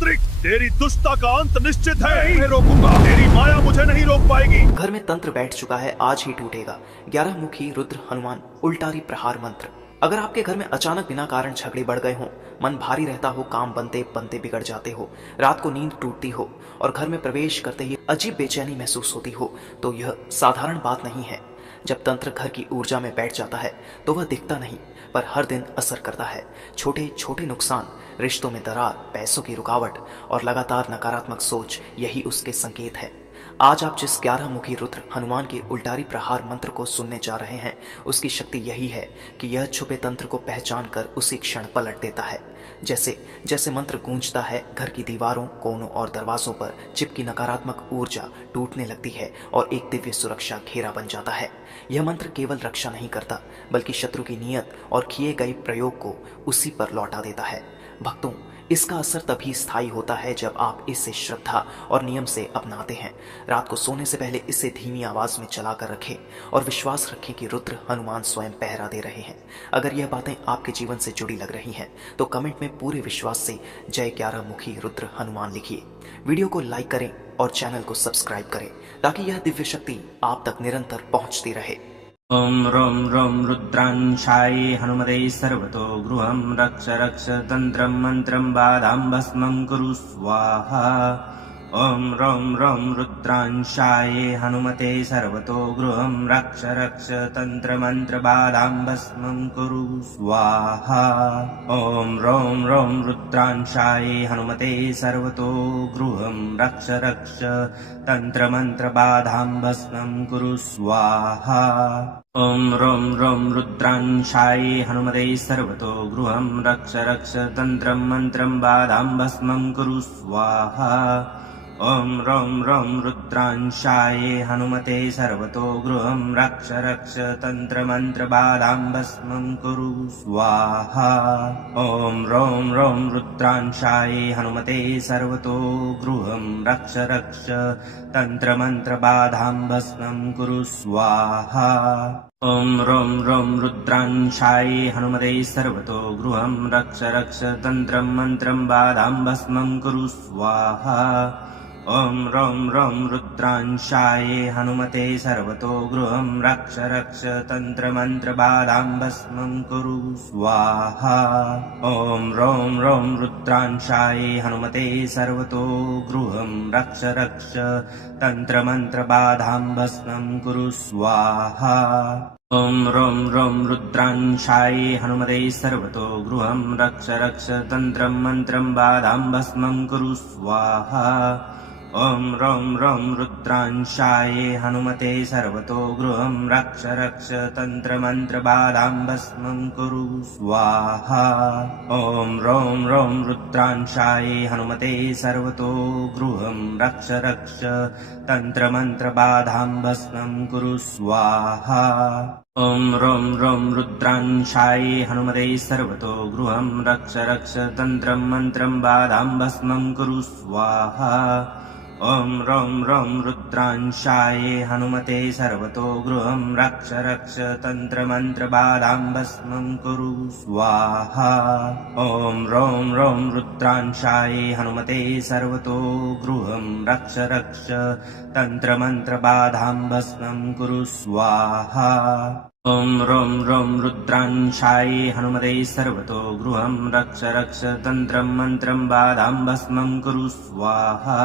तांत्रिक, तेरी दुष्टता का अंत निश्चित है। मैं रोकूंगा, तेरी माया मुझे नहीं रोक पाएगी। घर में तंत्र बैठ चुका है, आज ही टूटेगा। 11 मुखी रुद्र हनुमान उल्टारी प्रहार मंत्र। अगर आपके घर में अचानक बिना कारण झगड़े बढ़ गए हों, मन भारी रहता हो, काम बनते बनते बिगड़ जाते हो, रात को नींद टूटती हो और घर में प्रवेश करते ही अजीब बेचैनी महसूस होती हो, तो यह साधारण बात नहीं है। जब तंत्र घर की ऊर्जा में बैठ जाता है तो वह दिखता नहीं, पर हर दिन असर करता है। छोटे छोटे नुकसान, रिश्तों में दरार, पैसों की रुकावट और लगातार नकारात्मक सोच, यही उसके संकेत है। आज आप जिस 11 मुखी रुद्र हनुमान के उल्टारी प्रहार मंत्र को सुनने जा रहे हैं, उसकी शक्ति यही है कि यह छुपे तंत्र को पहचान कर उसी क्षण पलट देता है। जैसे जैसे मंत्र गूंजता है, घर की दीवारों, कोनों और दरवाजों पर चिपकी नकारात्मक ऊर्जा टूटने लगती है और एक दिव्य सुरक्षा घेरा बन जाता है। यह मंत्र केवल रक्षा नहीं करता, बल्कि शत्रु की नीयत और किए गए प्रयोग को उसी पर लौटा देता है। भक्तों, इसका असर तभी स्थायी होता है जब आप इसे श्रद्धा और नियम से अपनाते हैं। रात को सोने से पहले इसे धीमी आवाज में चलाकर रखें और विश्वास रखें कि रुद्र हनुमान स्वयं पहरा दे रहे हैं। अगर यह बातें आपके जीवन से जुड़ी लग रही हैं, तो कमेंट में पूरे विश्वास से जय 11 मुखी रुद्र हनुमान लिखिए। वीडियो को लाइक करें और चैनल को सब्सक्राइब करें, ताकि यह दिव्य शक्ति आप तक निरंतर पहुंचती रहे। ॐ रों रों रुद्रांशाय हनुमते सर्वतो गृहं रक्ष रक्ष तन्त्रं मन्त्रं बाधां भस्मं कुरु स्वाहा। ॐ रों रों रुद्रांशाय हनुमते सर्वतो गृहं रक्ष रक्ष तन्त्रमन्त्रबाधां भस्मं कुरु स्वाहा। ॐ रों रों रुद्रांशाय हनुमते सर्वतो गृहं रक्ष रक्ष तन्त्रमन्त्रबाधां भस्मं कुरु स्वाहा। ॐ रों रों रुद्रांशाय हनुमते सर्वतो गृहं रक्ष रक्ष तन्त्रं मन्त्रं बाधां भस्मं कुरु स्वाहा। ॐ रों रों रुद्रांशाय हनुमते सर्वतो गृहं रक्ष रक्ष तन्त्रमन्त्रबाधां भस्मं कुरु स्वाहा। ॐ रों रों रुद्रांशाय हनुमते सर्वतो गृहं रक्ष रक्ष तन्त्रमन्त्रबाधां भस्मं कुरु स्वाहा। ॐ रों रों रुद्रांशाय हनुमते सर्वतो गृहं रक्ष रक्ष तन्त्रं मन्त्रं बाधां भस्मं कुरु स्वाहा। ॐ रों रों रुद्रांशाय हनुमते सर्वतो गृहं रक्ष रक्ष तन्त्रमन्त्रबाधां भस्मं कुरु स्वाहा। ॐ रों रों रुद्रांशाय हनुमते सर्वतो गृहं रक्ष रक्ष तन्त्रमन्त्रबाधां भस्मं कुरु स्वाहा। ॐ रों रों रुद्रांशाय हनुमते सर्वतो गृहं रक्ष रक्ष तन्त्रं मन्त्रं बाधां भस्मं कुरु स्वाहा। ॐ रों रों रुद्रांशाय हनुमते सर्वतो गृहं रक्ष रक्ष तन्त्रमन्त्रबाधां भस्मं कुरु स्वाहा। ॐ रों रों रुद्रांशाय हनुमते सर्वतो गृहं रक्ष रक्ष तन्त्रमन्त्रबाधां भस्मं कुरु स्वाहा। ॐ रों रों रुद्रांशाय हनुमते सर्वतो गृहं रक्ष रक्ष तन्त्रं मन्त्रं बाधां भस्मं कुरु स्वाहा। ॐ रों रों रुद्रांशाय हनुमते सर्वतो गृहं रक्ष रक्ष तन्त्रमन्त्रबाधां भस्मं कुरु स्वाहा। ॐ रों रों रुद्रांशाय हनुमते सर्वतो गृहं रक्ष रक्ष तन्त्रमन्त्रबाधां भस्मं कुरु स्वाहा। ॐ रों रों रुद्रांशाय हनुमते सर्वतो गृहं रक्ष रक्ष तन्त्रं मन्त्रं बाधां भस्मं कुरु स्वाहा।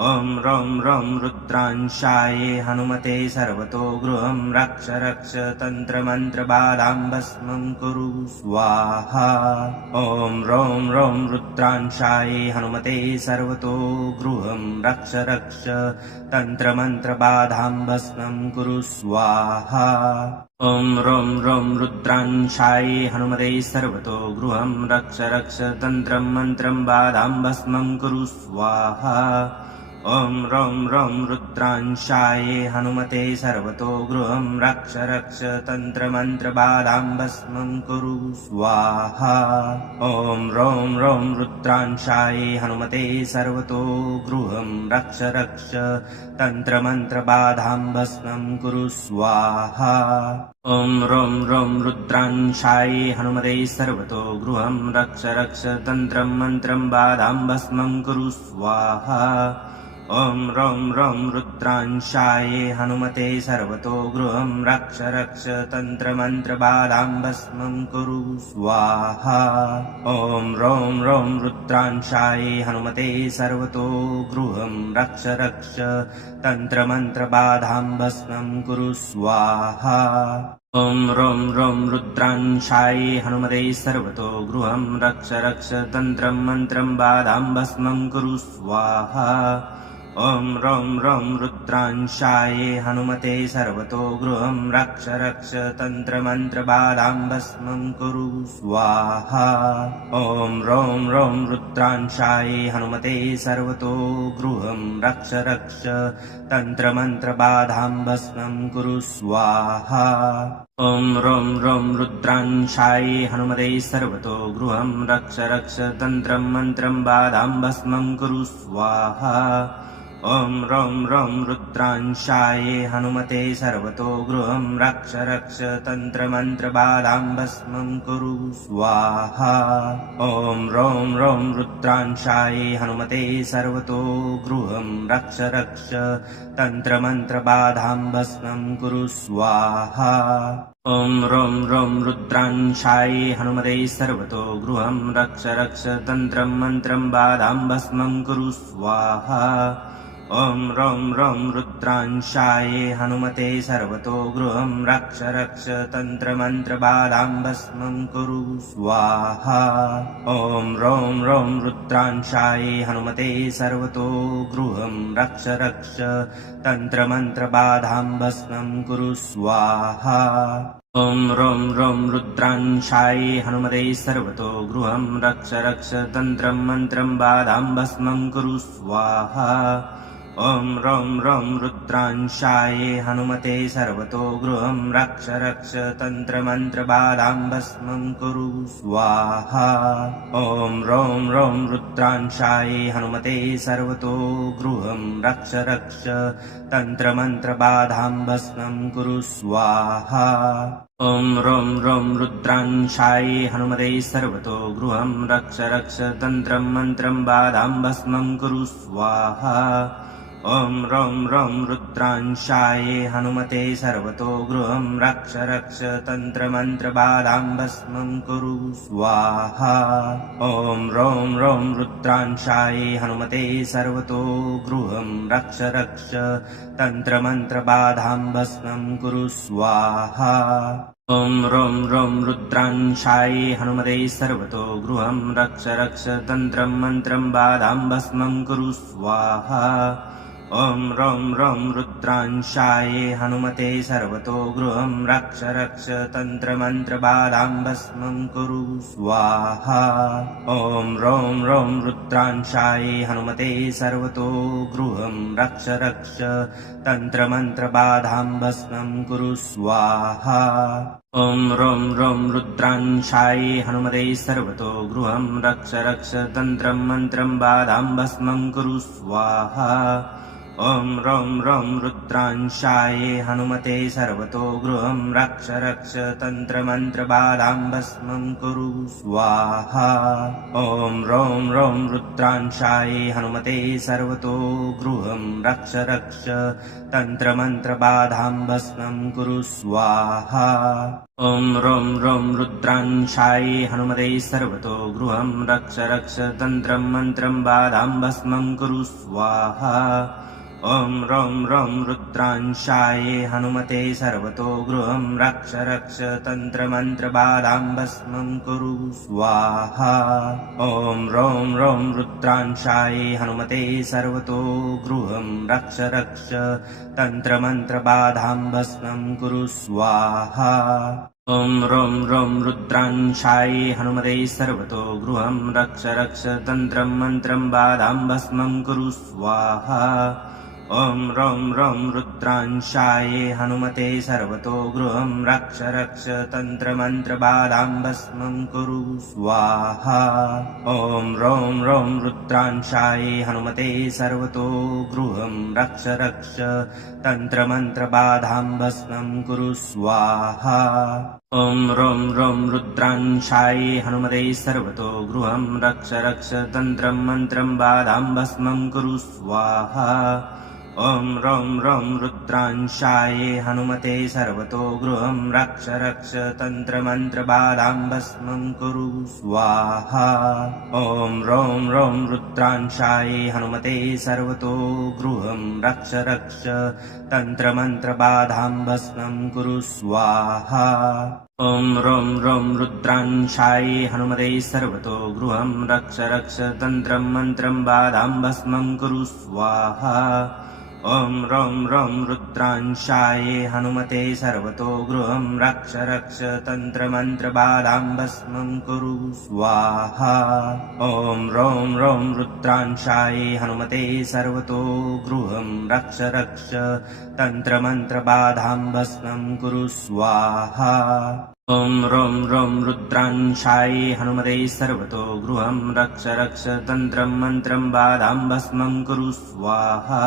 ॐ रों रों रुद्रांशाय हनुमते सर्वतो गृहं रक्ष रक्ष तन्त्रमन्त्रबाधां भस्मं कुरु स्वाहा। ॐ रों रों रुद्रांशाय हनुमते सर्वतो गृहं रक्ष रक्ष तन्त्रमन्त्रबाधां भस्मं कुरु स्वाहा। ॐ रों रों रुद्रांशाय हनुमते सर्वतो गृहं रक्ष रक्ष तन्त्रं मन्त्रं बाधां भस्मं कुरु स्वाहा। ॐ रं रं रुद्रांशाय हनुमते सर्वतो गृहं रक्ष रक्ष तन्त्रमन्त्रबाधां भस्मं कुरु स्वाहा ॐ रं रं रुद्रांशाय हनुमते सर्वतो गृहं रक्ष रक्ष तन्त्रमन्त्रबाधां भस्मं कुरु स्वाहा ॐ रं रं रुद्रांशाय हनुमते सर्वतो गृहं रक्ष रक्ष तन्त्रं मन्त्रं बाधां भस्मं कुरु स्वाहा ॐ रं रं रुद्रांशाय हनुमते सर्वतो गृहं रक्ष रक्ष तन्त्रमन्त्रबाधां भस्मं कुरु स्वाहा ॐ रं रं रुद्रांशाय हनुमते सर्वतो गृहं रक्ष रक्ष तन्त्रमन्त्रबाधां भस्मं कुरु स्वाहा ॐ रं रं रुद्रांशाय हनुमते सर्वतो गृहं रक्ष रक्ष तन्त्रं मन्त्रं बाधां भस्मं कुरु स्वाहा ॐ रं रं रुद्रांशाय हनुमते सर्वतो गृहं रक्ष रक्ष तन्त्रमन्त्रबाधां भस्मं कुरु स्वाहा ॐ रं रं रुद्रांशाय हनुमते सर्वतो गृहं रक्ष रक्ष तन्त्रमन्त्रबाधां भस्मं कुरु स्वाहा ॐ रं रं रुद्रांशाय हनुमते सर्वतो गृहं रक्ष रक्ष तन्त्रं मन्त्रं बाधां भस्मं कुरु स्वाहा ॐ रं रं रुद्रांशाय हनुमते सर्वतो गृहं रक्ष रक्ष तन्त्रमन्त्रबाधां भस्मं कुरु स्वाहा ॐ रं रं रुद्रांशाय हनुमते सर्वतो गृहं रक्ष रक्ष तन्त्रमन्त्रबाधां भस्मं कुरु स्वाहा ॐ रं रं रुद्रांशाय हनुमते सर्वतो गृहं रक्ष रक्ष तन्त्रं मन्त्रं बाधां भस्मं कुरु स्वाहा ॐ रं रं रुद्रांशाय हनुमते सर्वतो गृहं रक्ष रक्ष तन्त्रमन्त्रबाधां भस्मं कुरु स्वाहा ॐ रं रं रुद्रांशाय हनुमते सर्वतो गृहं रक्ष रक्ष तन्त्रमन्त्रबाधां भस्मं कुरु स्वाहा ॐ रं रं रुद्रांशाय हनुमते सर्वतो गृहं रक्ष रक्ष तन्त्रं मन्त्रं बाधां भस्मं कुरु स्वाहा ॐ रं रं रुद्रांशाय हनुमते सर्वतो गृहं रक्ष रक्ष तन्त्रमन्त्रबाधां भस्मं कुरु स्वाहा ॐ रं रं रुद्रांशाय हनुमते सर्वतो गृहं रक्ष रक्ष तन्त्रमन्त्रबाधां भस्मं कुरु स्वाहा ॐ रं रं रुद्रांशाय हनुमते सर्वतो गृहं रक्ष रक्ष तन्त्रं मन्त्रं बाधां भस्मं कुरु स्वाहा ॐ रं रं रुद्रांशाय हनुमते सर्वतो गृहं रक्ष रक्ष तन्त्रमन्त्रबाधां भस्मं कुरु स्वाहा ॐ रं रं रुद्रांशाय हनुमते सर्वतो गृहं रक्ष रक्ष तन्त्रमन्त्रबाधां भस्मं कुरु स्वाहा ॐ रं रं रुद्रांशाय हनुमते सर्वतो गृहं रक्ष रक्ष तन्त्रं मन्त्रं बाधां भस्मं कुरु स्वाहा ॐ रं रं रुद्रांशाय हनुमते सर्वतो गृहं रक्ष रक्ष तन्त्रमन्त्रबाधां भस्मं कुरु स्वाहा ॐ रं रं रुद्रांशाय हनुमते सर्वतो गृहं रक्ष रक्ष तन्त्रमन्त्रबाधां भस्मं कुरु स्वाहा ॐ रं रं रुद्रांशाय हनुमते सर्वतो गृहं रक्ष रक्ष तन्त्रं मन्त्रं बाधां भस्मं कुरु स्वाहा ॐ रं रं रुद्रांशाय हनुमते सर्वतो गृहं रक्ष रक्ष तन्त्रमन्त्रबाधां भस्मं कुरु स्वाहा ॐ रं रं रुद्रांशाय हनुमते सर्वतो गृहं रक्ष रक्ष तन्त्रमन्त्रबाधां भस्मं कुरु स्वाहा ॐ रं रं रुद्रांशाय हनुमते सर्वतो गृहं रक्ष रक्ष तन्त्रं मन्त्रं बाधां भस्मं कुरु स्वाहा ॐ रं रं रुद्रांशाय हनुमते सर्वतो गृहं रक्ष रक्ष तन्त्रमन्त्रबाधां भस्मं कुरु स्वाहा ॐ रं रं रुद्रांशाय हनुमते सर्वतो गृहं रक्ष रक्ष तन्त्रमन्त्रबाधां भस्मं कुरु स्वाहा ॐ रं रं रुद्रांशाय हनुमते सर्वतो गृहं रक्ष रक्ष तन्त्रं मन्त्रं बाधां भस्मं कुरु स्वाहा ॐ रं रं रुद्रांशाय हनुमते सर्वतो गृहं रक्ष रक्ष तन्त्रमन्त्रबाधां भस्मं कुरु स्वाहा ॐ रं रं रुद्रांशाय हनुमते सर्वतो गृहं रक्ष रक्ष तन्त्रमन्त्रबाधां भस्मं कुरु स्वाहा ॐ रं रं रुद्रांशाय हनुमते सर्वतो गृहं रक्ष रक्ष तन्त्रं मन्त्रं बाधां भस्मं कुरु स्वाहा ॐ रं रं रुद्रांशाय हनुमते सर्वतो गृहं रक्ष रक्ष तन्त्रमन्त्रबाधां भस्मं कुरु स्वाहा ॐ रं रं रुद्रांशाय हनुमते सर्वतो गृहं रक्ष रक्ष तन्त्रमन्त्रबाधां भस्मं कुरु स्वाहा ॐ रं रं रुद्रांशाय हनुमते सर्वतो गृहं रक्ष रक्ष तन्त्रं मन्त्रं बाधां भस्मं कुरु स्वाहा ॐ रं रं रुद्रांशाय हनुमते सर्वतो गृहं रक्ष रक्ष तन्त्रमन्त्रबाधां भस्मं कुरु स्वाहा ॐ रं रं रुद्रांशाय हनुमते सर्वतो गृहं रक्ष रक्ष तन्त्रमन्त्रबाधां भस्मं कुरु स्वाहा ॐ रं रं रुद्रांशाय हनुमते सर्वतो गृहं रक्ष रक्ष तन्त्रं मन्त्रं बाधां भस्मं कुरु स्वाहा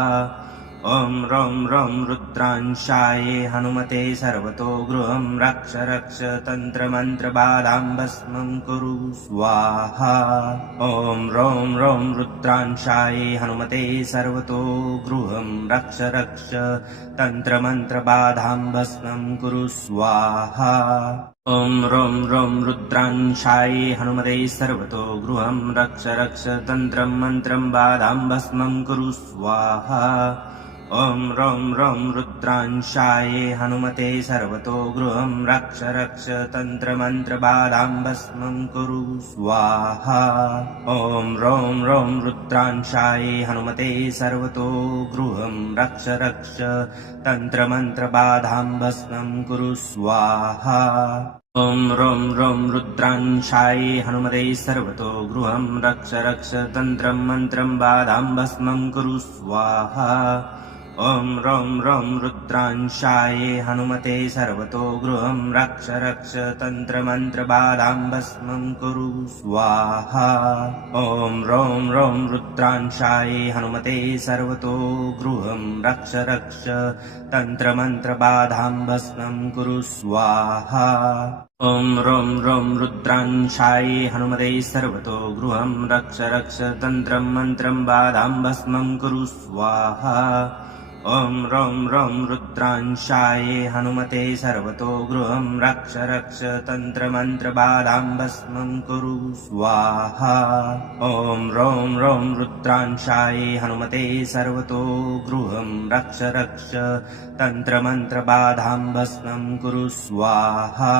ॐ रं रं रुद्रांशाय हनुमते सर्वतो गृहं रक्ष रक्ष तन्त्रमन्त्रबाधां भस्मं कुरु स्वाहा ॐ रं रं रुद्रांशाय हनुमते सर्वतो गृहं रक्ष रक्ष तन्त्रमन्त्रबाधां भस्मं कुरु स्वाहा ॐ रं रं रुद्रांशाय हनुमते सर्वतो गृहं रक्ष रक्ष तन्त्रं मन्त्रं बाधां भस्मं कुरु स्वाहा ॐ रं रं रुद्रांशाय हनुमते सर्वतो गृहं रक्ष रक्ष तन्त्रमन्त्रबाधां भस्मं कुरु स्वाहा ॐ रं रं रुद्रांशाय हनुमते सर्वतो गृहं रक्ष रक्ष तन्त्रमन्त्रबाधां भस्मं कुरु स्वाहा ॐ रं रं रुद्रांशाय हनुमते सर्वतो गृहं रक्ष रक्ष तन्त्रं मन्त्रं बाधां भस्मं कुरु स्वाहा ॐ रं रं रुद्रांशाय हनुमते सर्वतो गृहं रक्ष रक्ष तन्त्रमन्त्रबाधां भस्मं कुरु स्वाहा ॐ रं रं रुद्रांशाय हनुमते सर्वतो गृहं रक्ष रक्ष तन्त्रमन्त्रबाधां भस्मं कुरु स्वाहा ॐ रं रं रुद्रांशाय हनुमते सर्वतो गृहं रक्ष रक्ष तन्त्रं मन्त्रं बाधां भस्मं कुरु स्वाहा ॐ रं रं रुद्रांशाय हनुमते सर्वतो गृहं रक्ष रक्ष तन्त्रमन्त्रबाधां भस्मं कुरु स्वाहा ॐ रं रं रुद्रांशाय हनुमते सर्वतो गृहं रक्ष रक्ष तन्त्रमन्त्रबाधां भस्मं कुरु स्वाहा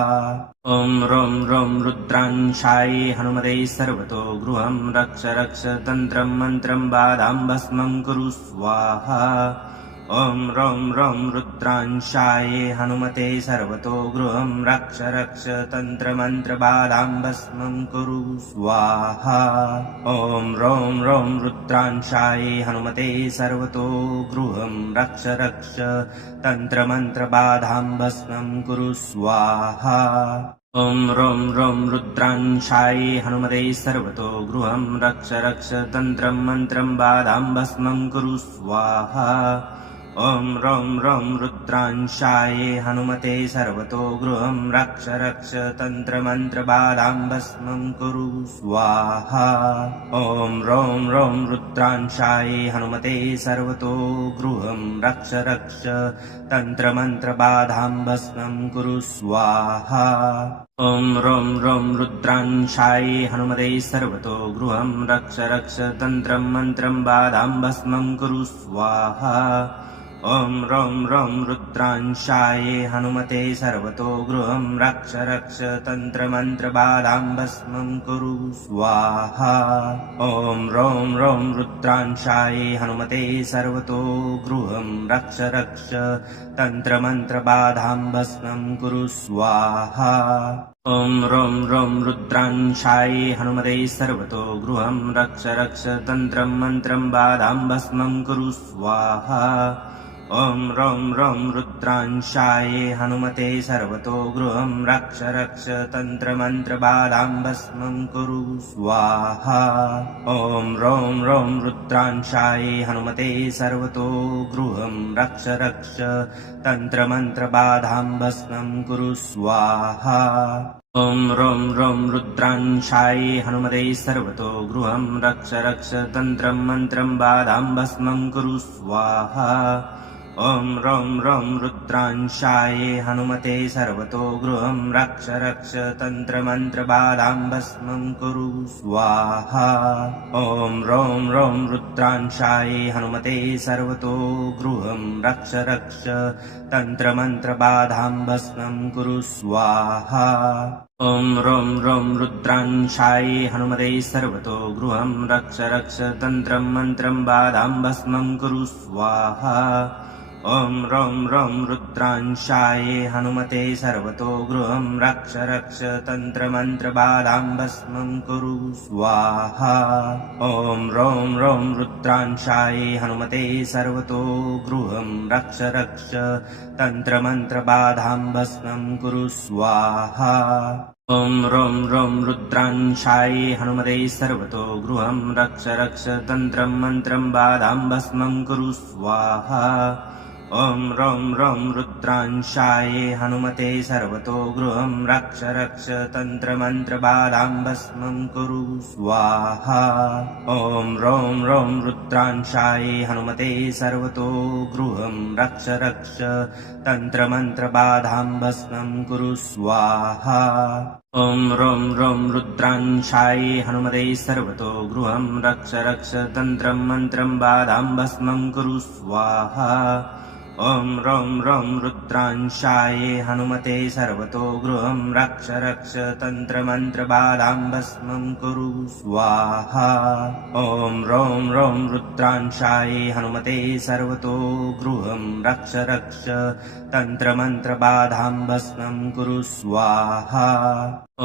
ॐ रं रं रुद्रांशाय हनुमते सर्वतो गृहं रक्ष रक्ष तन्त्रं मन्त्रं बाधां भस्मं कुरु स्वाहा ॐ रं रं रुद्रांशाय हनुमते सर्वतो गृहं रक्ष रक्ष तन्त्रमन्त्रबाधां भस्मं कुरु स्वाहा ॐ रं रं रुद्रांशाय हनुमते सर्वतो गृहं रक्ष रक्ष तन्त्रमन्त्रबाधां भस्मं कुरु स्वाहा ॐ रं रं रुद्रांशाय हनुमते सर्वतो गृहं रक्ष रक्ष तन्त्रं मन्त्रं बाधां भस्मं कुरु स्वाहा ॐ रं रं रुद्रांशाय हनुमते सर्वतो गृहं रक्ष रक्ष तन्त्रमन्त्रबाधां भस्मं कुरु स्वाहा ॐ रं रं रुद्रांशाय हनुमते सर्वतो गृहं रक्ष रक्ष तन्त्रमन्त्रबाधां भस्मं कुरु स्वाहा ॐ रं रं रुद्रांशाय हनुमते सर्वतो गृहं रक्ष रक्ष तन्त्रं मन्त्रं बाधां भस्मं कुरु स्वाहा ॐ रं रं रुद्रांशाय हनुमते सर्वतो गृहं रक्ष रक्ष तन्त्रमन्त्रबाधां भस्मं कुरु स्वाहा ॐ रं रं रुद्रांशाय हनुमते सर्वतो गृहं रक्ष रक्ष तन्त्रमन्त्रबाधां भस्मं कुरु स्वाहा ॐ रं रं रुद्रांशाय हनुमते सर्वतो गृहं रक्ष रक्ष तन्त्रं मन्त्रं बाधां भस्मं कुरु स्वाहा ॐ रं रं रुद्रांशाय हनुमते सर्वतो गृहं रक्ष रक्ष तन्त्रमन्त्रबाधां भस्मं कुरु स्वाहा ॐ रं रं रुद्रांशाय हनुमते सर्वतो गृहं रक्ष रक्ष तन्त्रमन्त्रबाधां भस्मं कुरु स्वाहा ॐ रं रं रुद्रांशाय हनुमते सर्वतो गृहं रक्ष रक्ष तन्त्रं मन्त्रं बाधां भस्मं कुरु स्वाहा ॐ रं रं रुद्रांशाय हनुमते सर्वतो गृहं रक्ष रक्ष तन्त्रमन्त्रबाधां भस्मं कुरु स्वाहा ॐ रं रं रुद्रांशाय हनुमते सर्वतो गृहं रक्ष रक्ष तन्त्रमन्त्रबाधां भस्मं कुरु स्वाहा ॐ रं रं रुद्रांशाय हनुमते सर्वतो गृहं रक्ष रक्ष तन्त्रं मन्त्रं बाधां भस्मं कुरु स्वाहा ॐ रं रं रुद्रांशाय हनुमते सर्वतो गृहं रक्ष रक्ष तन्त्रमन्त्रबाधां भस्मं कुरु स्वाहा ॐ रं रं रुद्रांशाय हनुमते सर्वतो गृहं रक्ष रक्ष तन्त्रमन्त्रबाधां भस्मं कुरु स्वाहा ॐ रं रं रुद्रांशाय हनुमते सर्वतो गृहं रक्ष रक्ष तन्त्रं मन्त्रं बाधां भस्मं कुरु स्वाहा ॐ रं रं रुद्रांशाय हनुमते सर्वतो गृहं रक्ष रक्ष तन्त्रमन्त्रबाधां भस्मं कुरु स्वाहा ॐ रं रं रुद्रांशाय हनुमते सर्वतो गृहं रक्ष रक्ष तन्त्रमन्त्रबाधां भस्मं कुरु स्वाहा ॐ रं रं रुद्रांशाय हनुमते सर्वतो गृहं रक्ष रक्ष तन्त्रं मन्त्रं बाधां भस्मं कुरु स्वाहा ॐ रं रं रुद्रांशाय हनुमते सर्वतो गृहं रक्ष रक्ष तन्त्रमन्त्रबाधां भस्मं कुरु स्वाहा ॐ रं रं रुद्रांशाय हनुमते सर्वतो गृहं रक्ष रक्ष तन्त्रमन्त्रबाधां भस्मं कुरु स्वाहा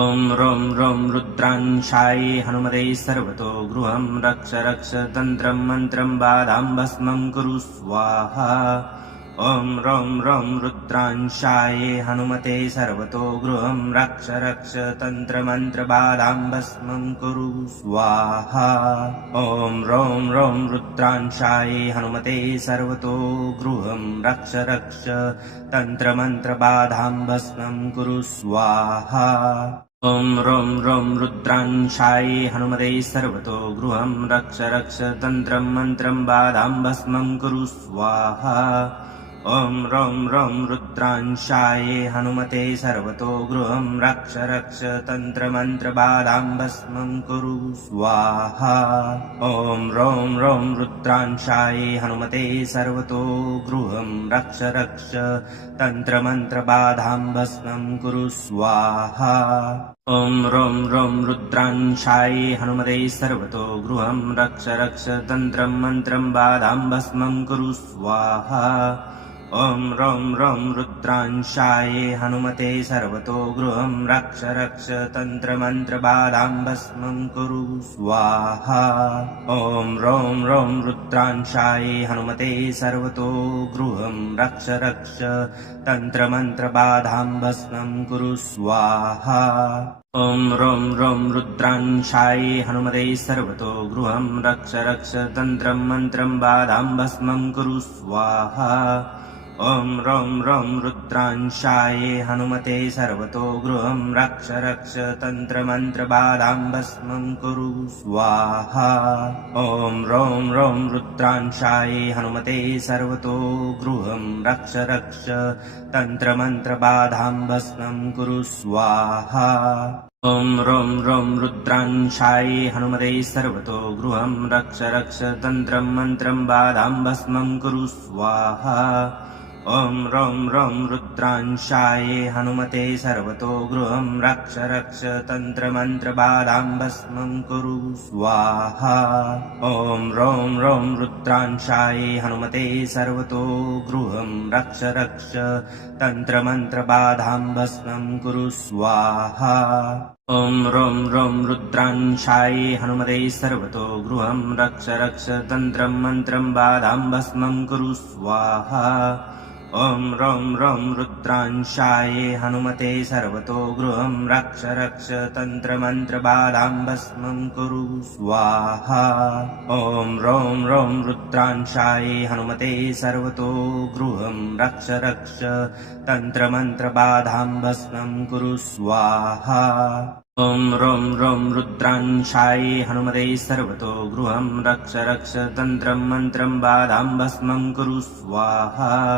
ॐ रं रं रुद्रांशाय हनुमते सर्वतो गृहं रक्ष रक्ष तन्त्रं मन्त्रं बाधां भस्मं कुरु स्वाहा ॐ रं रं रुद्रांशाय हनुमते सर्वतो गृहं रक्ष रक्ष तन्त्रमन्त्रबाधां भस्मं कुरु स्वाहा ॐ रं रं रुद्रांशाय हनुमते सर्वतो गृहं रक्ष रक्ष तन्त्रमन्त्रबाधां भस्मं कुरु स्वाहा ॐ रं रं रुद्रांशाय हनुमते सर्वतो गृहं रक्ष रक्ष तन्त्रं मन्त्रं बाधां भस्मं कुरु स्वाहा ॐ रं रं रुद्रांशाय हनुमते सर्वतो गृहं रक्ष रक्ष तन्त्रमन्त्रबाधां भस्मं कुरु स्वाहा ॐ रं रं रुद्रांशाय हनुमते सर्वतो गृहं रक्ष रक्ष तन्त्रमन्त्रबाधां भस्मं कुरु स्वाहा ॐ रं रं रुद्रांशाय हनुमते सर्वतो गृहं रक्ष रक्ष तन्त्रं मन्त्रं बाधां भस्मं कुरु स्वाहा ॐ रं रं रुद्रांशाय हनुमते सर्वतो गृहं रक्ष रक्ष तन्त्रमन्त्रबाधां भस्मं कुरु स्वाहा ॐ रं रं रुद्रांशाय हनुमते सर्वतो गृहं रक्ष रक्ष तन्त्रमन्त्रबाधां भस्मं कुरु स्वाहा ॐ रं रं रुद्रांशाय हनुमते सर्वतो गृहं रक्ष रक्ष तन्त्रं मन्त्रं बाधां भस्मं कुरु स्वाहा ॐ रं रं रुद्रांशाय हनुमते सर्वतो गृहं रक्ष रक्ष तन्त्रमन्त्रबाधां भस्मं कुरु स्वाहा ॐ रं रं रुद्रांशाय हनुमते सर्वतो गृहं रक्ष रक्ष तन्त्रमन्त्रबाधां भस्मं कुरु स्वाहा ॐ रं रं रुद्रांशाय हनुमते सर्वतो गृहं रक्ष रक्ष तन्त्रं मन्त्रं बाधां भस्मं कुरु स्वाहा ॐ रं रं रुद्रांशाय हनुमते सर्वतो गृहं रक्ष रक्ष तन्त्रमन्त्रबाधां भस्मं कुरु स्वाहा ॐ रं रं रुद्रांशाय हनुमते सर्वतो गृहं रक्ष रक्ष तन्त्रमन्त्रबाधां भस्मं कुरु स्वाहा ॐ रं रं रुद्रांशाय हनुमते सर्वतो गृहं रक्ष रक्ष तन्त्रं मन्त्रं बाधां भस्मं कुरु स्वाहा ॐ रं रं रुद्रांशाय हनुमते सर्वतो गृहं रक्ष रक्ष तन्त्रमन्त्रबाधां भस्मं कुरु स्वाहा ॐ रं रं रुद्रांशाय हनुमते सर्वतो गृहं रक्ष रक्ष तन्त्रमन्त्रबाधां भस्मं कुरु स्वाहा ॐ रं रं रुद्रांशाय हनुमते सर्वतो गृहं रक्ष रक्ष तन्त्रं मन्त्रं बाधां भस्मं कुरु स्वाहा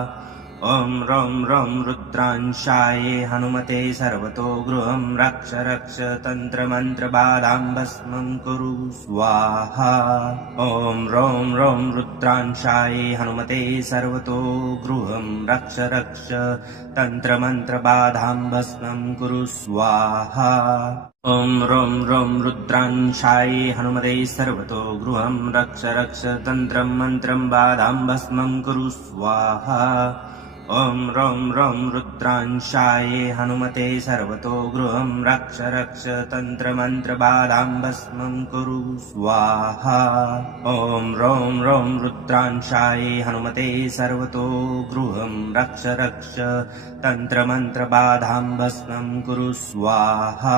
ॐ रं रं रुद्रांशाय हनुमते सर्वतो गृहं रक्ष रक्ष तन्त्रमन्त्रबाधां भस्मं कुरु स्वाहा ॐ रं रं रुद्रांशाय हनुमते सर्वतो गृहं रक्ष रक्ष तन्त्रमन्त्रबाधां भस्मं कुरु स्वाहा ॐ रं रं रुद्रांशाय हनुमते सर्वतो गृहं रक्ष रक्ष तन्त्रं मन्त्रं बाधां भस्मं कुरु स्वाहा ॐ रं रं रुद्रांशाय हनुमते सर्वतो गृहं रक्ष रक्ष तन्त्रमन्त्रबाधां भस्मं कुरु स्वाहा ॐ रं रं रुद्रांशाय हनुमते सर्वतो गृहं रक्ष रक्ष तन्त्रमन्त्रबाधां भस्मं कुरु स्वाहा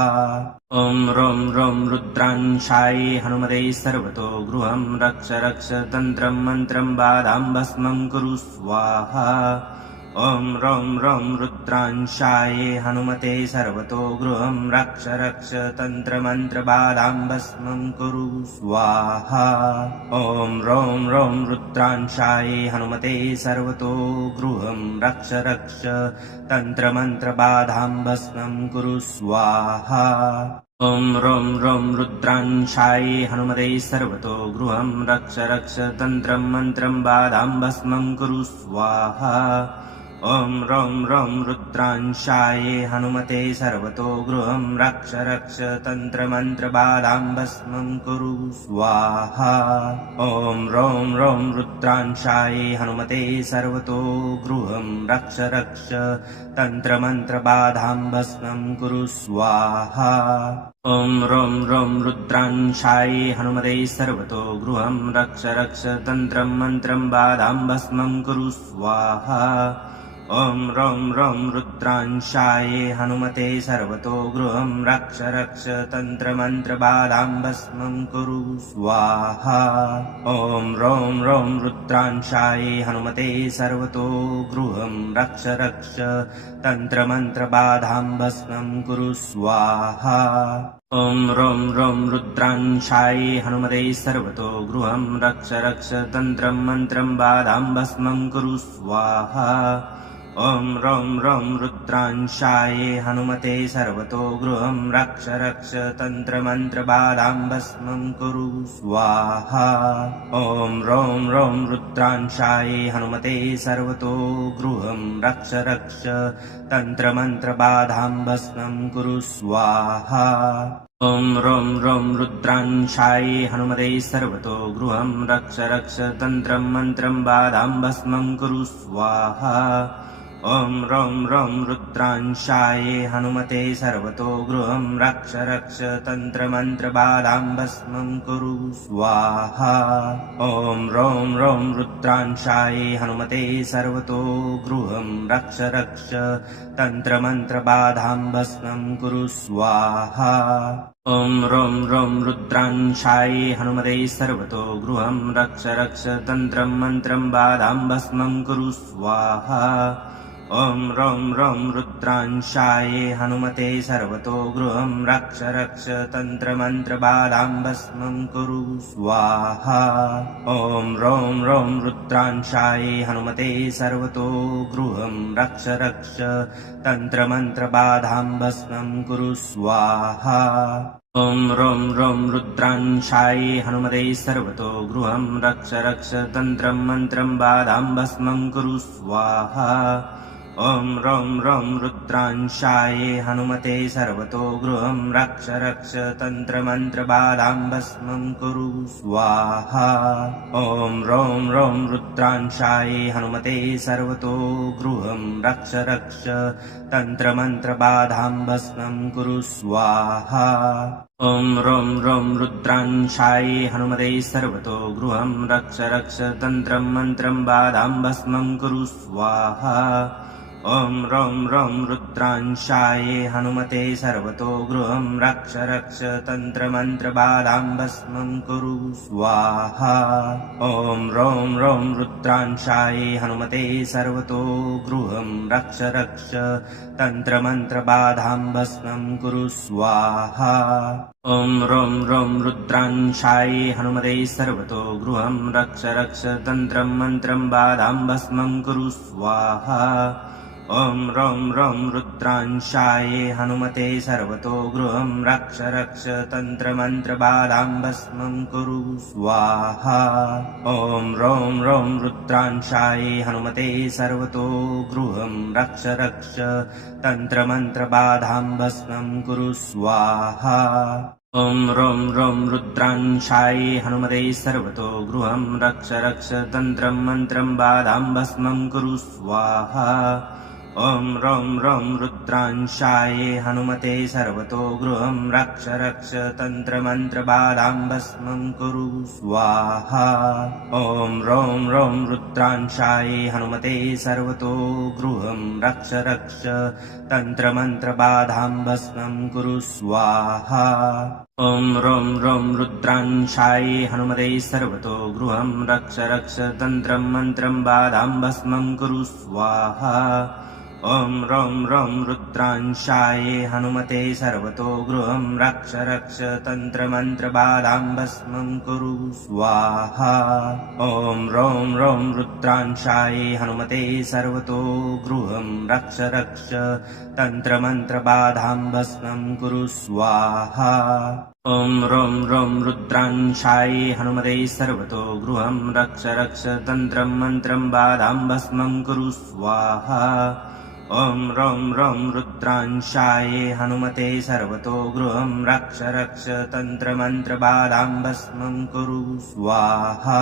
ॐ रं रं रुद्रांशाय हनुमते सर्वतो गृहं रक्ष रक्ष तन्त्रं मन्त्रं बाधां भस्मं कुरु स्वाहा ॐ रं रं रुद्रांशाय हनुमते सर्वतो गृहं रक्ष रक्ष तन्त्रमन्त्रबाधां भस्मं कुरु स्वाहा ॐ रं रं रुद्रांशाय हनुमते सर्वतो गृहं रक्ष रक्ष तन्त्रमन्त्रबाधां भस्मं कुरु स्वाहा ॐ रं रं रुद्रांशाय हनुमते सर्वतो गृहं रक्ष रक्ष तन्त्रं मन्त्रं बाधां भस्मं कुरु स्वाहा ॐ रं रं रुद्रांशाय हनुमते सर्वतो गृहं रक्ष रक्ष तन्त्रमन्त्रबाधां भस्मं कुरु स्वाहा ॐ रं रं रुद्रांशाय हनुमते सर्वतो गृहं रक्ष रक्ष तन्त्रमन्त्रबाधां भस्मं कुरु स्वाहा ॐ रं रं रुद्रांशाय हनुमते सर्वतो गृहं रक्ष रक्ष तन्त्रं मन्त्रं बाधां भस्मं कुरु स्वाहा ॐ रं रं रुद्रांशाय हनुमते सर्वतो गृहं रक्ष रक्ष तन्त्रमन्त्रबाधां भस्मं कुरु स्वाहा ॐ रं रं रुद्रांशाय हनुमते सर्वतो गृहं रक्ष रक्ष तन्त्रमन्त्रबाधां भस्मं कुरु स्वाहा ॐ रं रं रुद्रांशाय हनुमते सर्वतो गृहं रक्ष रक्ष तन्त्रं मन्त्रं बाधां भस्मं कुरु स्वाहा ॐ रं रं रुद्रांशाय हनुमते सर्वतो गृहं रक्ष रक्ष तन्त्रमन्त्रबाधां भस्मं कुरु स्वाहा ॐ रं रं रुद्रांशाय हनुमते सर्वतो गृहं रक्ष रक्ष तन्त्रमन्त्रबाधां भस्मं कुरु स्वाहा ॐ रं रं रुद्रांशाय हनुमते सर्वतो गृहं रक्ष रक्ष तन्त्रं मन्त्रं बाधां भस्मं कुरु स्वाहा ॐ रं रं रुद्रांशाय हनुमते सर्वतो गृहं रक्ष रक्ष तन्त्रमन्त्रबाधां भस्मं कुरु स्वाहा ॐ रं रं रुद्रांशाय हनुमते सर्वतो गृहं रक्ष रक्ष तन्त्रमन्त्रबाधां भस्मं कुरु स्वाहा ॐ रं रं रुद्रांशाय हनुमते सर्वतो गृहं रक्ष रक्ष तन्त्रं मन्त्रं बाधां भस्मं कुरु स्वाहा ॐ रं रं रुद्रांशाय हनुमते सर्वतो गृहं रक्ष रक्ष तन्त्रमन्त्रबाधां भस्मं कुरु स्वाहा ॐ रं रं रुद्रांशाय हनुमते सर्वतो गृहं रक्ष रक्ष तन्त्रमन्त्रबाधां भस्मं कुरु स्वाहा ॐ रं रं रुद्रांशाय हनुमते सर्वतो गृहं रक्ष रक्ष तन्त्रं मन्त्रं बाधां भस्मं कुरु स्वाहा ॐ रं रं रुद्रांशाय हनुमते सर्वतो गृहं रक्ष रक्ष तन्त्रमन्त्रबाधां भस्मं कुरु स्वाहा ॐ रं रं रुद्रांशाय हनुमते सर्वतो गृहं रक्ष रक्ष तन्त्रमन्त्रबाधां भस्मं कुरु स्वाहा ॐ रं रं रुद्रांशाय हनुमते सर्वतो गृहं रक्ष रक्ष तन्त्रं मन्त्रं बाधां भस्मं कुरु स्वाहा ॐ रं रं रुद्रांशाय हनुमते सर्वतो गृहं रक्ष रक्ष तन्त्रमन्त्रबाधां भस्मं कुरु स्वाहा ॐ रं रं रुद्रांशाय हनुमते सर्वतो गृहं रक्ष रक्ष तन्त्रमन्त्रबाधां भस्मं कुरु स्वाहा ॐ रं रं रुद्रांशाय हनुमते सर्वतो गृहं रक्ष रक्ष तन्त्रं मन्त्रं बाधां भस्मं कुरु स्वाहा ॐ रं रं रुद्रांशाय हनुमते सर्वतो गृहं रक्ष रक्ष तन्त्रमन्त्रबाधां भस्मं कुरु स्वाहा ॐ रं रं रुद्रांशाय हनुमते सर्वतो गृहं रक्ष रक्ष तन्त्रमन्त्रबाधां भस्मं कुरु स्वाहा ॐ रं रं रुद्रांशाय हनुमते सर्वतो गृहं रक्ष रक्ष तन्त्रं मन्त्रं बाधां भस्मं कुरु स्वाहा ॐ रं रं रुद्रांशाय हनुमते सर्वतो गृहं रक्ष रक्ष तन्त्रमन्त्रबाधां भस्मं कुरु स्वाहा ॐ रं रं रुद्रांशाय हनुमते सर्वतो गृहं रक्ष रक्ष तन्त्रमन्त्रबाधां भस्मं कुरु स्वाहा ॐ रं रं रुद्रांशाय हनुमते सर्वतो गृहं रक्ष रक्ष तन्त्रं मन्त्रं बाधां भस्मं कुरु स्वाहा ॐ रं रं रुद्रांशाय हनुमते सर्वतो गृहं रक्ष रक्ष तन्त्रमन्त्रबाधां भस्मं कुरु स्वाहा ॐ रं रं रुद्रांशाय हनुमते सर्वतो गृहं रक्ष रक्ष तन्त्रमन्त्रबाधां भस्मं कुरु स्वाहा ॐ रं रं रुद्रांशाय हनुमते सर्वतो गृहं रक्ष रक्ष तन्त्रं मन्त्रं बाधां भस्मं कुरु स्वाहा ॐ रं रं रुद्रांशाय हनुमते सर्वतो गृहं रक्ष रक्ष तन्त्रमन्त्रबाधां भस्मं कुरु स्वाहा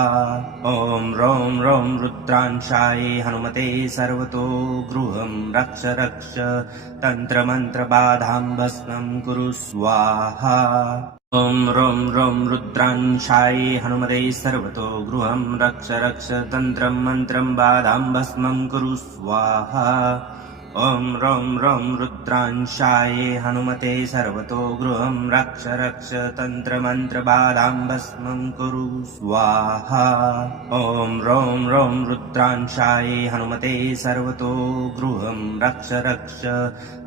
ॐ रं रं रुद्रांशाय हनुमते सर्वतो गृहं रक्ष रक्ष तन्त्रमन्त्रबाधां भस्मं कुरु स्वाहा ॐ रं रं रुद्रांशाय हनुमते सर्वतो गृहं रक्ष रक्ष तन्त्रं मन्त्रं बाधां भस्मं कुरु स्वाहा ॐ रं रं रुद्रांशाय हनुमते सर्वतो गृहं रक्ष रक्ष तन्त्रमन्त्रबाधां भस्मं कुरु स्वाहा ॐ रं रं रुद्रांशाय हनुमते सर्वतो गृहं रक्ष रक्ष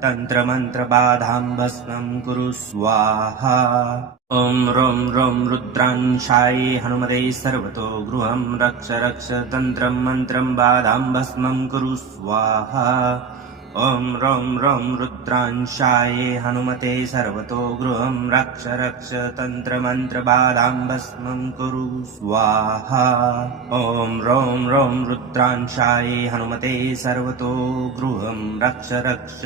तन्त्रमन्त्रबाधां भस्मं कुरु स्वाहा ॐ रं रं रुद्रांशाय हनुमते सर्वतो गृहं रक्ष रक्ष तन्त्रं मन्त्रं बाधां भस्मं कुरु स्वाहा ॐ रं रं रुद्रांशाय हनुमते सर्वतो गृहं रक्ष रक्ष तन्त्रमन्त्रबाधां भस्मं कुरु स्वाहा ॐ रं रं रुद्रांशाय हनुमते सर्वतो गृहं रक्ष रक्ष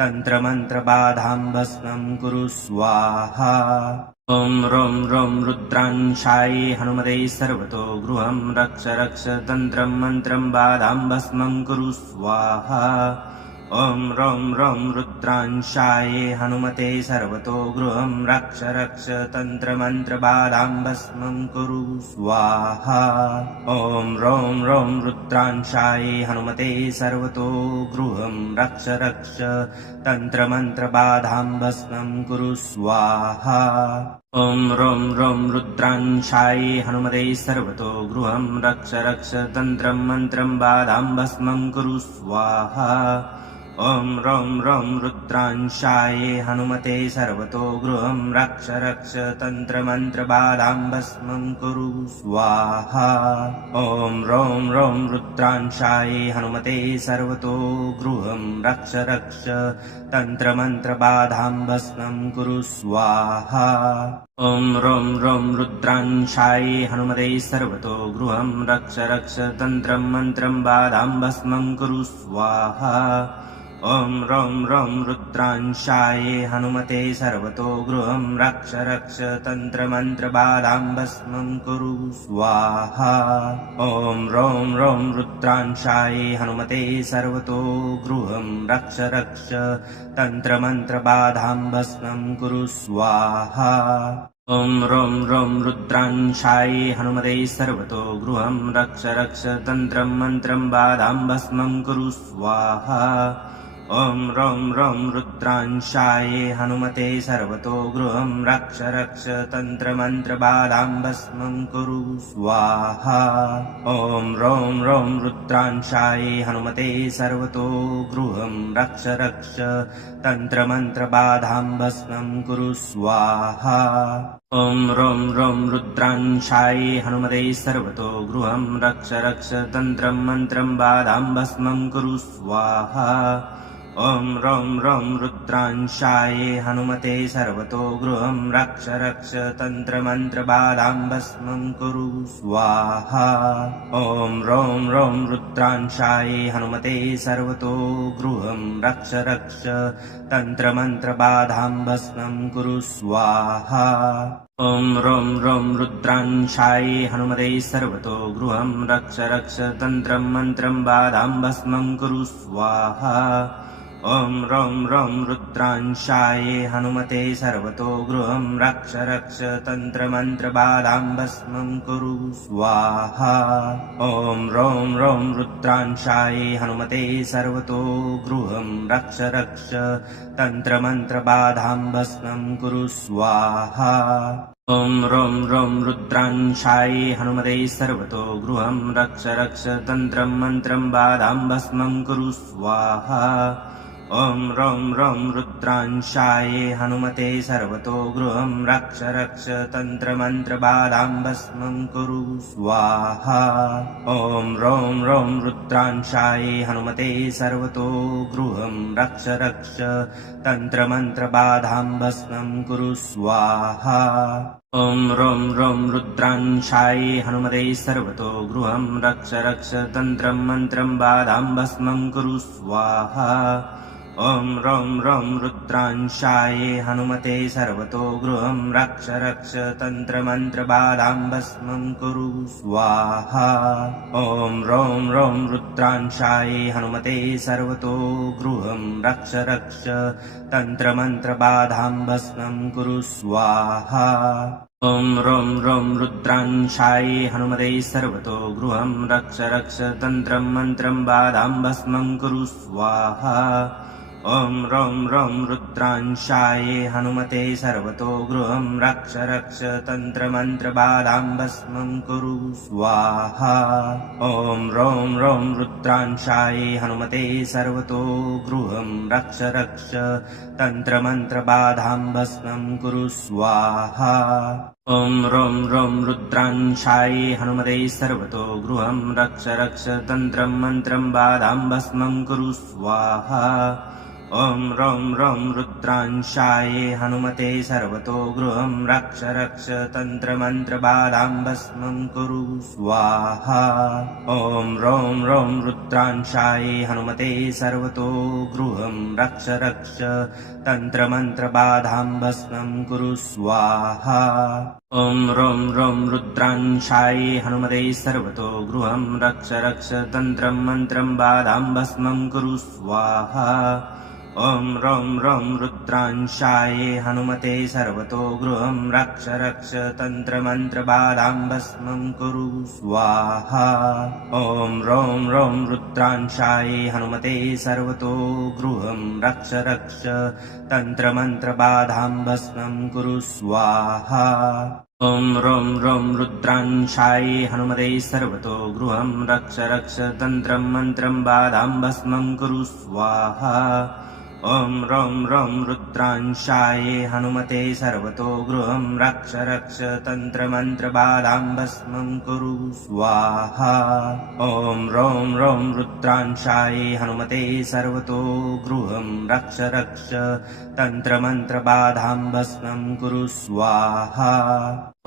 तन्त्रमन्त्रबाधां भस्मं कुरु स्वाहा ॐ रं रं रुद्रांशाय हनुमते सर्वतो गृहं रक्ष रक्ष तन्त्रं मन्त्रं बाधां भस्मं कुरु स्वाहा ॐ रं रं रुद्रांशाय हनुमते सर्वतो गृहं रक्ष रक्ष तन्त्रमन्त्रबाधां भस्मं कुरु स्वाहा ॐ रं रं रुद्रांशाय हनुमते सर्वतो गृहं रक्ष रक्ष तन्त्रमन्त्रबाधां भस्मं कुरु स्वाहा ॐ रं रं रुद्रांशाय हनुमते सर्वतो गृहं रक्ष रक्ष तन्त्रं मन्त्रं बाधां भस्मं कुरु स्वाहा ॐ रं रं रुद्रांशाय हनुमते सर्वतो गृहं रक्ष रक्ष तन्त्रमन्त्रबाधां भस्मं कुरु स्वाहा ॐ रं रं रुद्रांशाय हनुमते सर्वतो गृहं रक्ष रक्ष तन्त्रमन्त्रबाधां भस्मं कुरु स्वाहा ॐ रं रं रुद्रांशाय हनुमते सर्वतो गृहं रक्ष रक्ष तन्त्रं मन्त्रं बाधां भस्मं कुरु स्वाहा ॐ रं रं रुद्रांशाय हनुमते सर्वतो गृहं रक्ष रक्ष तन्त्रमन्त्रबाधां भस्मं कुरु स्वाहा ॐ रं रं रुद्रांशाय हनुमते सर्वतो गृहं रक्ष रक्ष तन्त्रमन्त्रबाधां भस्मं कुरु स्वाहा ॐ रं रं रुद्रांशाय हनुमते सर्वतो गृहं रक्ष रक्ष तन्त्रं मन्त्रं बाधां भस्मं कुरु स्वाहा ॐ रं रं रुद्रांशाय हनुमते सर्वतो गृहं रक्ष रक्ष तन्त्रमन्त्रबाधां भस्मं कुरु स्वाहा ॐ रं रं रुद्रांशाय हनुमते सर्वतो गृहं रक्ष रक्ष तन्त्रमन्त्रबाधां भस्मं कुरु स्वाहा ॐ रं रं रुद्रांशाय हनुमते सर्वतो गृहं रक्ष रक्ष तन्त्रं मन्त्रं बाधां भस्मं कुरु स्वाहा ॐ रं रं रुद्रांशाय हनुमते सर्वतो गृहं रक्ष रक्ष तन्त्रमन्त्रबाधां भस्मं कुरु स्वाहा ॐ रं रं रुद्रांशाय हनुमते सर्वतो गृहं रक्ष रक्ष तन्त्रमन्त्रबाधां भस्मं कुरु स्वाहा ॐ रं रं रुद्रांशाय हनुमते सर्वतो गृहं रक्ष रक्ष तन्त्रं मन्त्रं बाधां भस्मं कुरु स्वाहा ॐ रं रं रुद्रांशाय हनुमते सर्वतो गृहं रक्ष रक्ष तन्त्रमन्त्रबाधां भस्मं कुरु स्वाहा ॐ रं रं रुद्रांशाय हनुमते सर्वतो गृहं रक्ष रक्ष तन्त्रमन्त्रबाधां भस्मं कुरु स्वाहा ॐ रं रं रुद्रांशाय हनुमते सर्वतो गृहं रक्ष रक्ष तन्त्रं मन्त्रं बाधां भस्मं कुरु स्वाहा ॐ रं रं रुद्रांशाय हनुमते सर्वतो गृहं रक्ष रक्ष तन्त्रमन्त्रबाधां भस्मं कुरु स्वाहा ॐ रं रं रुद्रांशाय हनुमते सर्वतो गृहं रक्ष रक्ष तन्त्रमन्त्रबाधां भस्मं कुरु स्वाहा ॐ रं रं रुद्रांशाय हनुमते सर्वतो गृहं रक्ष रक्ष तन्त्रं मन्त्रं बाधां भस्मं कुरु स्वाहा ॐ रं रं रुद्रांशाय हनुमते सर्वतो गृहं रक्ष रक्ष तन्त्रमन्त्रबाधां भस्मं कुरु स्वाहा ॐ रं रं रुद्रांशाय हनुमते सर्वतो गृहं रक्ष रक्ष तन्त्रमन्त्रबाधां भस्मं कुरु स्वाहा ॐ रं रं रुद्रांशाय हनुमते सर्वतो गृहं रक्ष रक्ष तन्त्रं मन्त्रं बाधां भस्मं कुरु स्वाहा ॐ रं रं रुद्रांशाय हनुमते सर्वतो गृहं रक्ष रक्ष तन्त्रमन्त्रबाधां भस्मं कुरु स्वाहा ॐ रं रं रुद्रांशाय हनुमते सर्वतो गृहं रक्ष रक्ष तन्त्रमन्त्रबाधां भस्मं कुरु स्वाहा ॐ रं रं रुद्रांशाय हनुमते सर्वतो गृहं रक्ष रक्ष तन्त्रं मन्त्रं बाधां भस्मं कुरु स्वाहा ॐ रं रं रुद्रांशाय हनुमते सर्वतो गृहं रक्ष रक्ष तन्त्रमन्त्रबाधां भस्मं कुरु स्वाहा ॐ रं रं रुद्रांशाय हनुमते सर्वतो गृहं रक्ष रक्ष तन्त्रमन्त्रबाधां भस्मं कुरु स्वाहा ॐ रं रं रुद्रांशाय हनुमते सर्वतो गृहं रक्ष रक्ष तन्त्रं मन्त्रं बाधां भस्मं कुरु स्वाहा ॐ रं रं रुद्रांशाये हनुमते सर्वतो गृहं रक्ष रक्ष तन्त्रमन्त्रबाधां भस्मं कुरु स्वाहा ॐ रं रं रुद्रांशाये हनुमते सर्वतो गृहं रक्ष रक्ष तन्त्रमन्त्रबाधां भस्मं कुरु स्वाहा ॐ रं रं रुद्रांशाये हनुमते सर्वतो गृहं रक्ष रक्ष तन्त्रं मन्त्रं बाधां भस्मं कुरु स्वाहा ॐ रं रं रुद्रांशाये हनुमते सर्वतो गृहं रक्ष रक्ष तन्त्रमन्त्रबाधां भस्मं कुरु स्वाहा ॐ रं रं रुद्रांशाये हनुमते सर्वतो गृहं रक्ष रक्ष तन्त्रमन्त्रबाधां भस्मं कुरु स्वाहा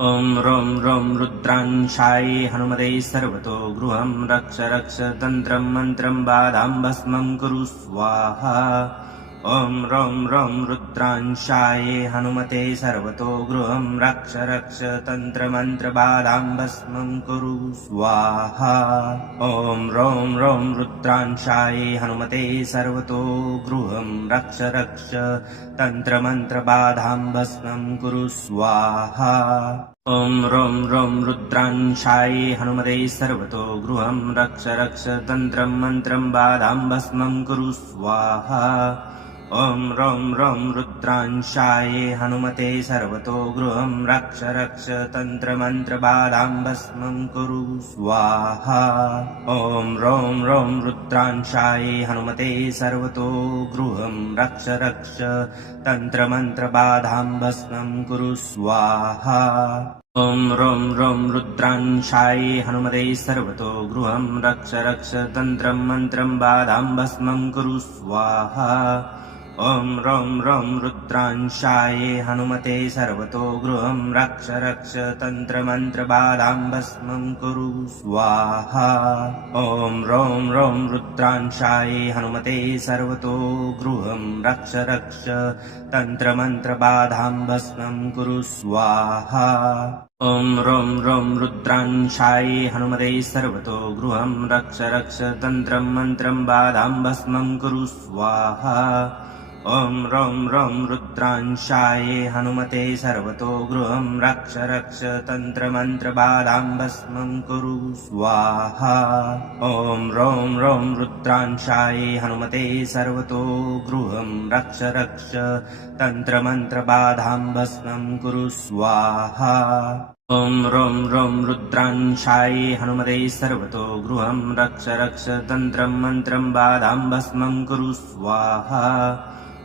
ॐ रं रं रुद्रांशाये हनुमते सर्वतो गृहं रक्ष रक्ष तन्त्रं मन्त्रं बाधां भस्मं कुरु स्वाहा ॐ रं रं रुद्रांशाये हनुमते सर्वतो गृहं रक्ष रक्ष तन्त्रमन्त्रबाधां भस्मं कुरु स्वाहा ॐ रं रं रुद्रांशाये हनुमते सर्वतो गृहं रक्ष रक्ष तन्त्रमन्त्रबाधां भस्मं कुरु स्वाहा ॐ रं रं रुद्रांशाये हनुमते सर्वतो गृहं रक्ष रक्ष तन्त्रं मन्त्रं बाधां भस्मं कुरु स्वाहा ॐ रं रं रुद्रांशाये हनुमते सर्वतो गृहं रक्ष रक्ष तन्त्रमन्त्रबाधां भस्मं कुरु स्वाहा ॐ रं रं रुद्रांशाये हनुमते सर्वतो गृहं रक्ष रक्ष तन्त्रमन्त्रबाधां भस्मं कुरु स्वाहा ॐ रं रं रुद्रांशाये हनुमते सर्वतो गृहं रक्ष रक्ष तन्त्रं मन्त्रं बाधां भस्मं कुरु स्वाहा ॐ रं रं रुद्रांशाये हनुमते सर्वतो गृहं रक्ष रक्ष तन्त्रमन्त्रबाधां भस्मं कुरु स्वाहा ॐ रं रं रुद्रांशाये हनुमते सर्वतो गृहं रक्ष रक्ष तन्त्रमन्त्रबाधां भस्मं कुरु स्वाहा ॐ रं रं रुद्रांशाये हनुमते सर्वतो गृहं रक्ष रक्ष तन्त्रं मन्त्रं बाधां भस्मं कुरु स्वाहा ॐ रं रं रुद्रांशाये हनुमते सर्वतो गृहं रक्ष रक्ष तन्त्रमन्त्रबाधां भस्मं कुरु स्वाहा ॐ रं रं रुद्रांशाये हनुमते सर्वतो गृहं रक्ष रक्ष तन्त्रमन्त्रबाधां भस्मं कुरु स्वाहा ॐ रं रं रुद्रांशाये हनुमते सर्वतो गृहं रक्ष रक्ष तन्त्रं मन्त्रं बाधां भस्मं कुरु स्वाहा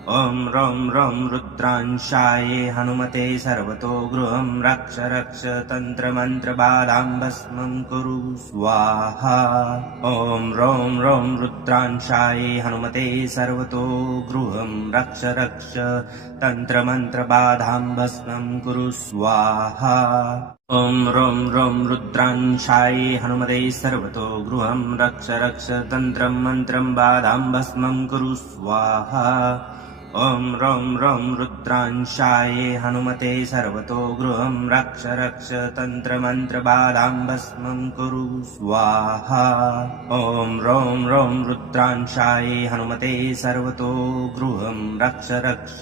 ॐ रं रं रुद्रांशाये हनुमते सर्वतो गृहं रक्ष रक्ष तन्त्रमन्त्रबाधां भस्मं कुरु स्वाहा ॐ रं रं रुद्रांशाये हनुमते सर्वतो गृहं रक्ष रक्ष तन्त्रमन्त्रबाधां भस्मं कुरु स्वाहा ॐ रं रं रुद्रांशाये हनुमते सर्वतो गृहं रक्ष रक्ष तन्त्रं मन्त्रं बाधां भस्मं कुरु स्वाहा ॐ रं रं रुद्रांशाये हनुमते सर्वतो गृहं रक्ष रक्ष तन्त्रमन्त्रबाधां भस्मं कुरु स्वाहा ॐ रं रं रुद्रांशाये हनुमते सर्वतो गृहं रक्ष रक्ष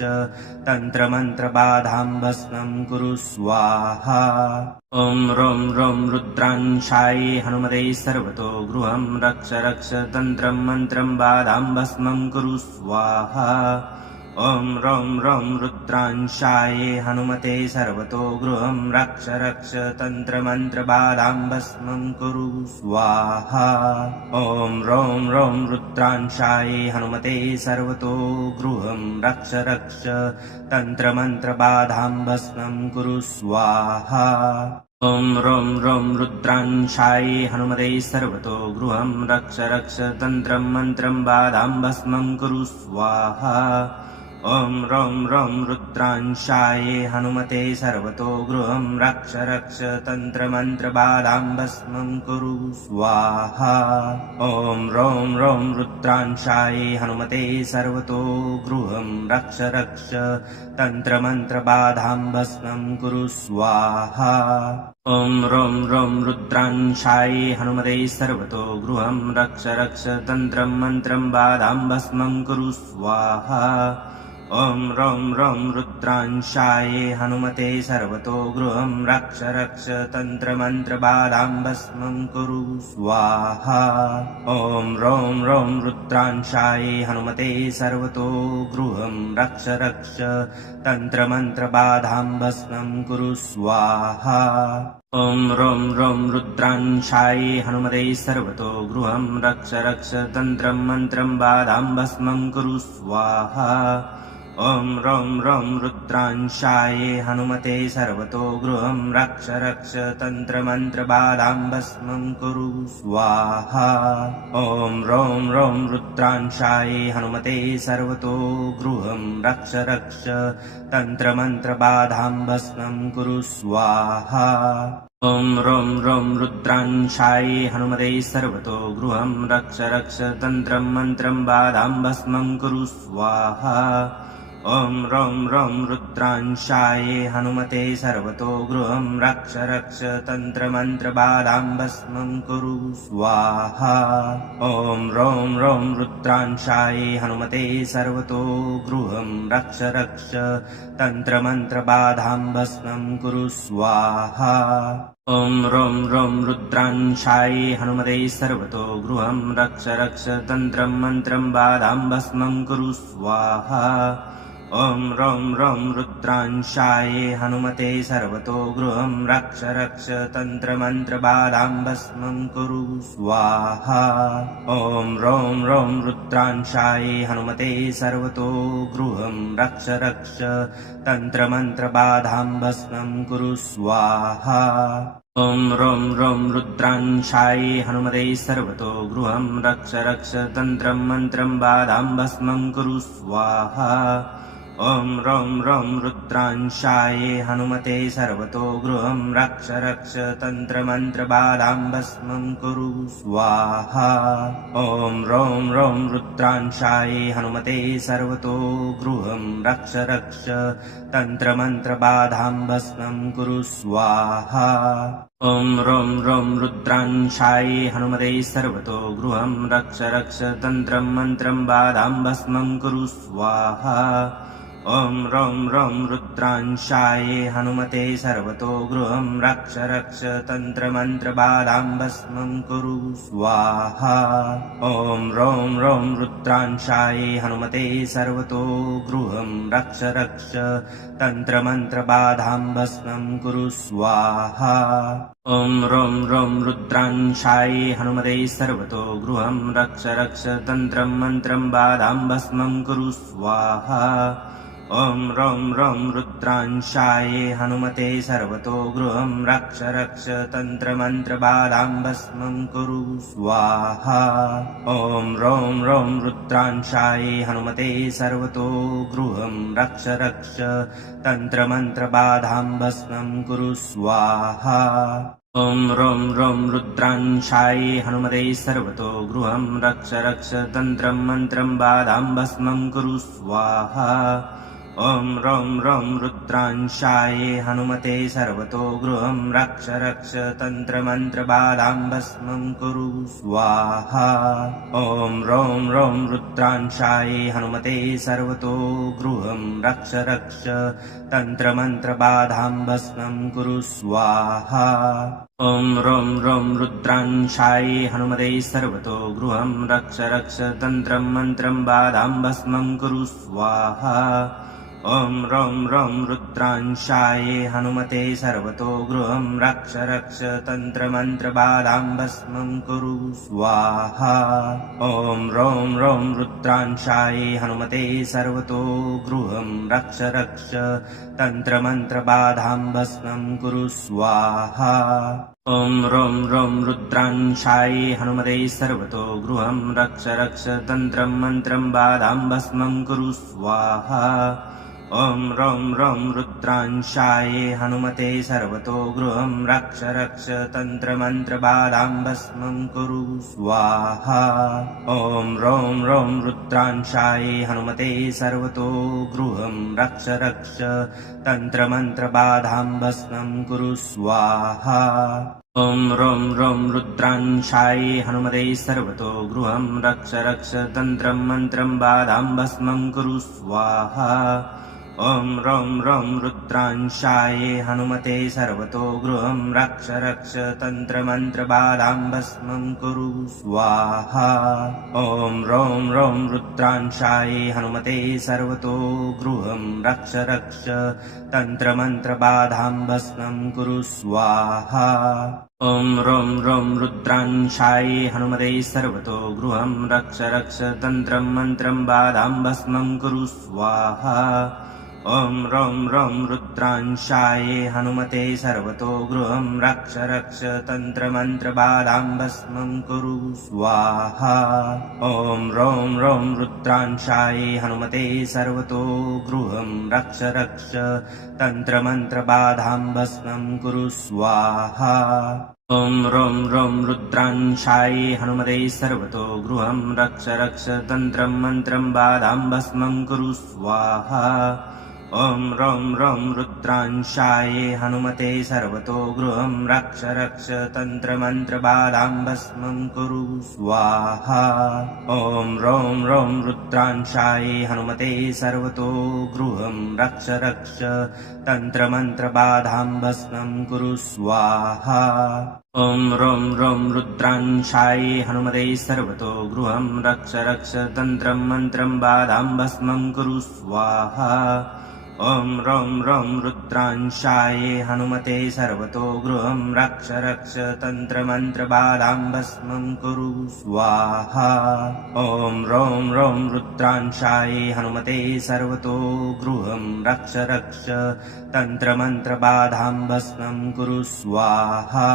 तन्त्रमन्त्रबाधां भस्मं कुरु स्वाहा ॐ रं रं रुद्रांशाये हनुमते सर्वतो गृहं रक्ष रक्ष तन्त्रं मन्त्रं बाधां भस्मं कुरु स्वाहा ॐ रं रं रुद्रांशाये हनुमते सर्वतो गृहं रक्ष रक्ष तन्त्रमन्त्रबाधां भस्मं कुरु स्वाहा ॐ रं रं रुद्रांशाये हनुमते सर्वतो गृहं रक्ष रक्ष तन्त्रमन्त्रबाधां भस्मं कुरु स्वाहा ॐ रं रं रुद्रांशाये हनुमते सर्वतो गृहं रक्ष रक्ष तन्त्रं मन्त्रं बाधां भस्मं कुरु स्वाहा ॐ रं रं रुद्रांशाये हनुमते सर्वतो गृहं रक्ष रक्ष तन्त्रमन्त्रबाधां भस्मं कुरु स्वाहा ॐ रं रं रुद्रांशाये हनुमते सर्वतो गृहं रक्ष रक्ष तन्त्रमन्त्रबाधां भस्मं कुरु स्वाहा ॐ रं रं रुद्रांशाय हनुमते सर्वतो गृहं रक्ष रक्ष तन्त्रं मन्त्रं बाधां भस्मं कुरु स्वाहा ॐ रं रं रुद्रांशाय हनुमते सर्वतो गृहं रक्ष रक्ष तन्त्रमन्त्रबाधां भस्मं कुरु स्वाहा ॐ रं रं रुद्रांशाय हनुमते सर्वतो गृहं रक्ष रक्ष तन्त्रमन्त्रबाधां भस्मं कुरु स्वाहा ॐ रं रं रुद्रांशाय हनुमते सर्वतो गृहं रक्ष रक्ष तन्त्रं मन्त्रं बाधां भस्मं कुरु स्वाहा ॐ रं रं रुद्रांशाय हनुमते सर्वतो गृहं रक्ष रक्ष तन्त्रमन्त्रबाधां भस्मं कुरु स्वाहा ॐ रं रं रुद्रांशाय हनुमते सर्वतो गृहं रक्ष रक्ष तन्त्रमन्त्रबाधां भस्मं कुरु स्वाहा ॐ रं रं रुद्रांशाय हनुमते सर्वतो गृहं रक्ष रक्ष तन्त्रं मन्त्रं बाधां भस्मं कुरु स्वाहा ॐ रं रं रुद्रांशाय हनुमते सर्वतो गृहं रक्ष रक्ष तन्त्रमन्त्रबाधां भस्मं कुरु स्वाहा ॐ रं रं रुद्रांशाय हनुमते सर्वतो गृहं रक्ष रक्ष तन्त्रमन्त्रबाधां भस्मं कुरु स्वाहा ॐ रं रं रुद्रांशाय हनुमते सर्वतो गृहं रक्ष रक्ष तन्त्रं मन्त्रं बाधां भस्मं कुरु स्वाहा ॐ रं रं रुद्रांशाय हनुमते सर्वतो गृहं रक्ष रक्ष तन्त्रमन्त्रबाधां भस्मं कुरु स्वाहा ॐ रं रं रुद्रांशाय हनुमते सर्वतो गृहं रक्ष रक्ष तन्त्रमन्त्रबाधां भस्मं कुरु स्वाहा ॐ रं रं रुद्रांशाय हनुमते सर्वतो गृहं रक्ष रक्ष तन्त्रं मन्त्रं बाधां भस्मं कुरु स्वाहा ॐ रं रं रुद्रांशाय हनुमते सर्वतो गृहं रक्ष रक्ष तन्त्रमन्त्रबाधां भस्मं कुरु स्वाहा ॐ रं रं रुद्रांशाय हनुमते सर्वतो गृहं रक्ष रक्ष तन्त्रमन्त्रबाधां भस्मं कुरु स्वाहा ॐ रं रं रुद्रांशाय हनुमते सर्वतो गृहं रक्ष रक्ष तन्त्रं मन्त्रं बाधां भस्मं कुरु स्वाहा ॐ रं रं रुद्रांशाय हनुमते सर्वतो गृहं रक्ष रक्ष तन्त्रमन्त्रबाधां भस्मं कुरु स्वाहा ॐ रं रं रुद्रांशाय हनुमते सर्वतो गृहं रक्ष रक्ष तन्त्रमन्त्रबाधां भस्मं कुरु स्वाहा ॐ रं रं रुद्रांशाय हनुमते सर्वतो गृहं रक्ष रक्ष तन्त्रं मन्त्रं बाधां भस्मं कुरु स्वाहा ॐ रं रं रुद्रांशाय हनुमते सर्वतो गृहं रक्ष रक्ष तन्त्रमन्त्रबाधां भस्मं कुरु स्वाहा ॐ रं रं रुद्रांशाय हनुमते सर्वतो गृहं रक्ष रक्ष तन्त्रमन्त्रबाधां भस्मं कुरु स्वाहा ॐ रं रं रुद्रांशाय हनुमते सर्वतो गृहं रक्ष रक्ष तन्त्रं मन्त्रं बाधां भस्मं कुरु स्वाहा ॐ रं रं रुद्रांशाय हनुमते सर्वतो गृहं रक्ष रक्ष तन्त्रमन्त्रबाधां भस्मं कुरु स्वाहा ॐ रं रं रुद्रांशाय हनुमते सर्वतो गृहं रक्ष रक्ष तन्त्रमन्त्रबाधां भस्मं कुरु स्वाहा ॐ रं रं रुद्रांशाय हनुमते सर्वतो गृहं रक्ष रक्ष तन्त्रं मन्त्रं बाधां भस्मं कुरु स्वाहा ॐ रं रं रुद्रांशाय हनुमते सर्वतो गृहं रक्ष रक्ष तन्त्रमन्त्रबाधां भस्मं कुरु स्वाहा ॐ रं रं रुद्रांशाय हनुमते सर्वतो गृहं रक्ष रक्ष तन्त्रमन्त्रबाधां भस्मं कुरु स्वाहा ॐ रं रं रुद्रांशाय हनुमते सर्वतो गृहं रक्ष रक्ष तन्त्रं मन्त्रं बाधां भस्मं कुरु स्वाहा ॐ रं रं रुद्रांशाय हनुमते सर्वतो गृहं रक्ष रक्ष तन्त्रमन्त्रबाधां भस्मं कुरु स्वाहा ॐ रं रं रुद्रांशाय हनुमते सर्वतो गृहं रक्ष रक्ष तन्त्रमन्त्रबाधां भस्मं कुरु स्वाहा ॐ रं रं रुद्रांशाय हनुमते सर्वतो गृहं रक्ष रक्ष तन्त्रं मन्त्रं बाधां भस्मं कुरु स्वाहा ॐ रं रं रुद्रांशाय हनुमते सर्वतो गृहं रक्ष रक्ष तन्त्रमन्त्रबाधां भस्मं कुरु स्वाहा ॐ रं रं रुद्रांशाय हनुमते सर्वतो गृहं रक्ष रक्ष तन्त्रमन्त्रबाधां भस्मं कुरु स्वाहा ॐ रं रं रुद्रांशाय हनुमते सर्वतो गृहं रक्ष रक्ष तन्त्रं मन्त्रं बाधां भस्मं कुरु स्वाहा ॐ रं रं रुद्रांशाय हनुमते सर्वतो गृहं रक्ष रक्ष तन्त्रमन्त्रबाधां भस्मं कुरु स्वाहा ॐ रं रं रुद्रांशाय हनुमते सर्वतो गृहं रक्ष रक्ष तन्त्रमन्त्रबाधां भस्मं कुरु स्वाहा ॐ रं रं रुद्रांशाय हनुमते सर्वतो गृहं रक्ष रक्ष तन्त्रं मन्त्रं बाधां भस्मं कुरु स्वाहा ॐ रं रं रुद्रांशाय हनुमते सर्वतो गृहं रक्ष रक्ष तन्त्रमन्त्रबाधां भस्मं कुरु स्वाहा ॐ रं रं रुद्रांशाय हनुमते सर्वतो गृहं रक्ष रक्ष तन्त्रमन्त्रबाधां भस्मं कुरु स्वाहा ॐ रं रं रुद्रांशाय हनुमते सर्वतो गृहं रक्ष रक्ष तन्त्रं मन्त्रं बाधां भस्मं कुरु स्वाहा ॐ रं रं रुद्रांशाय हनुमते सर्वतो गृहं रक्ष रक्ष तन्त्रमन्त्रबाधां भस्मं कुरु स्वाहा ॐ रं रं रुद्रांशाय हनुमते सर्वतो गृहं रक्ष रक्ष तन्त्रमन्त्रबाधां भस्मं कुरु स्वाहा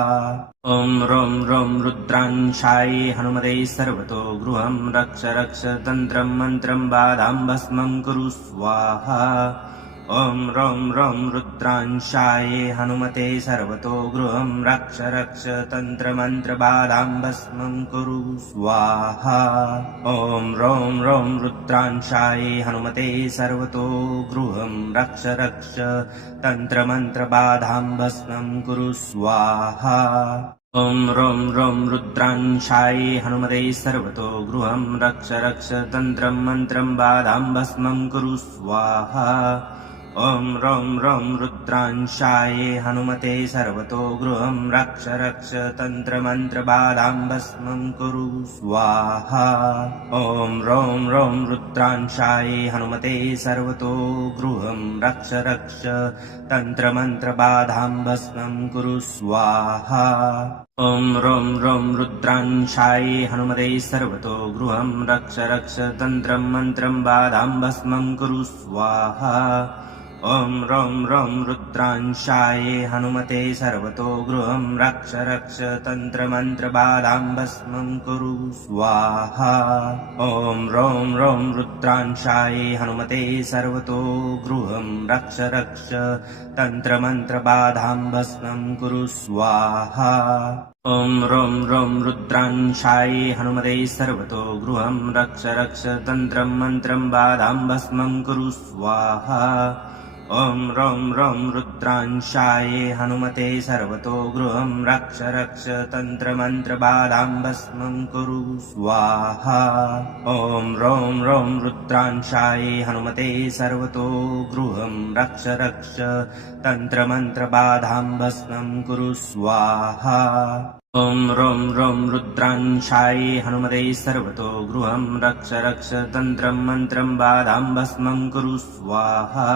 ॐ रं रं रुद्रांशाय हनुमते सर्वतो गृहं रक्ष रक्ष तन्त्रं मन्त्रं बाधां भस्मं कुरु स्वाहा ॐ रं रं रुद्रांशाय हनुमते सर्वतो गृहं रक्ष रक्ष तन्त्रमन्त्रबाधां भस्मं कुरु स्वाहा ॐ रं रं रुद्रांशाय हनुमते सर्वतो गृहं रक्ष रक्ष तन्त्रमन्त्रबाधां भस्मं कुरु स्वाहा ॐ रं रं रुद्रांशाय हनुमते सर्वतो गृहं रक्ष रक्ष तन्त्रं मन्त्रं बाधां भस्मं कुरु स्वाहा ॐ रं रं रुद्रांशाय हनुमते सर्वतो गृहं रक्ष रक्ष तन्त्रमन्त्रबाधां भस्मं कुरु स्वाहा ॐ रं रं रुद्रांशाय हनुमते सर्वतो गृहं रक्ष रक्ष तन्त्रमन्त्रबाधां भस्मं कुरु स्वाहा ॐ रं रं रुद्रांशाय हनुमते सर्वतो गृहं रक्ष रक्ष तन्त्रं मन्त्रं बाधां भस्मं कुरु स्वाहा ॐ रं रं रुद्रांशाय हनुमते सर्वतो गृहं रक्ष रक्ष तन्त्रमन्त्रबाधां भस्मं कुरु स्वाहा ॐ रं रं रुद्रांशाय हनुमते सर्वतो गृहं रक्ष रक्ष तन्त्रमन्त्रबाधां भस्मं कुरु स्वाहा ॐ रं रं रुद्रांशाय हनुमते सर्वतो गृहं रक्ष रक्ष तन्त्रं मन्त्रं बाधां भस्मं कुरु स्वाहा ॐ रं रं रुद्रांशाय हनुमते सर्वतो गृहं रक्ष रक्ष तन्त्रमन्त्रबाधां भस्मं कुरु स्वाहा ॐ रं रं रुद्रांशाय हनुमते सर्वतो गृहं रक्ष रक्ष तन्त्रमन्त्रबाधां भस्मं कुरु स्वाहा ॐ रं रं रुद्रांशाय हनुमते सर्वतो गृहं रक्ष रक्ष तन्त्रं मन्त्रं बाधां भस्मं कुरु स्वाहा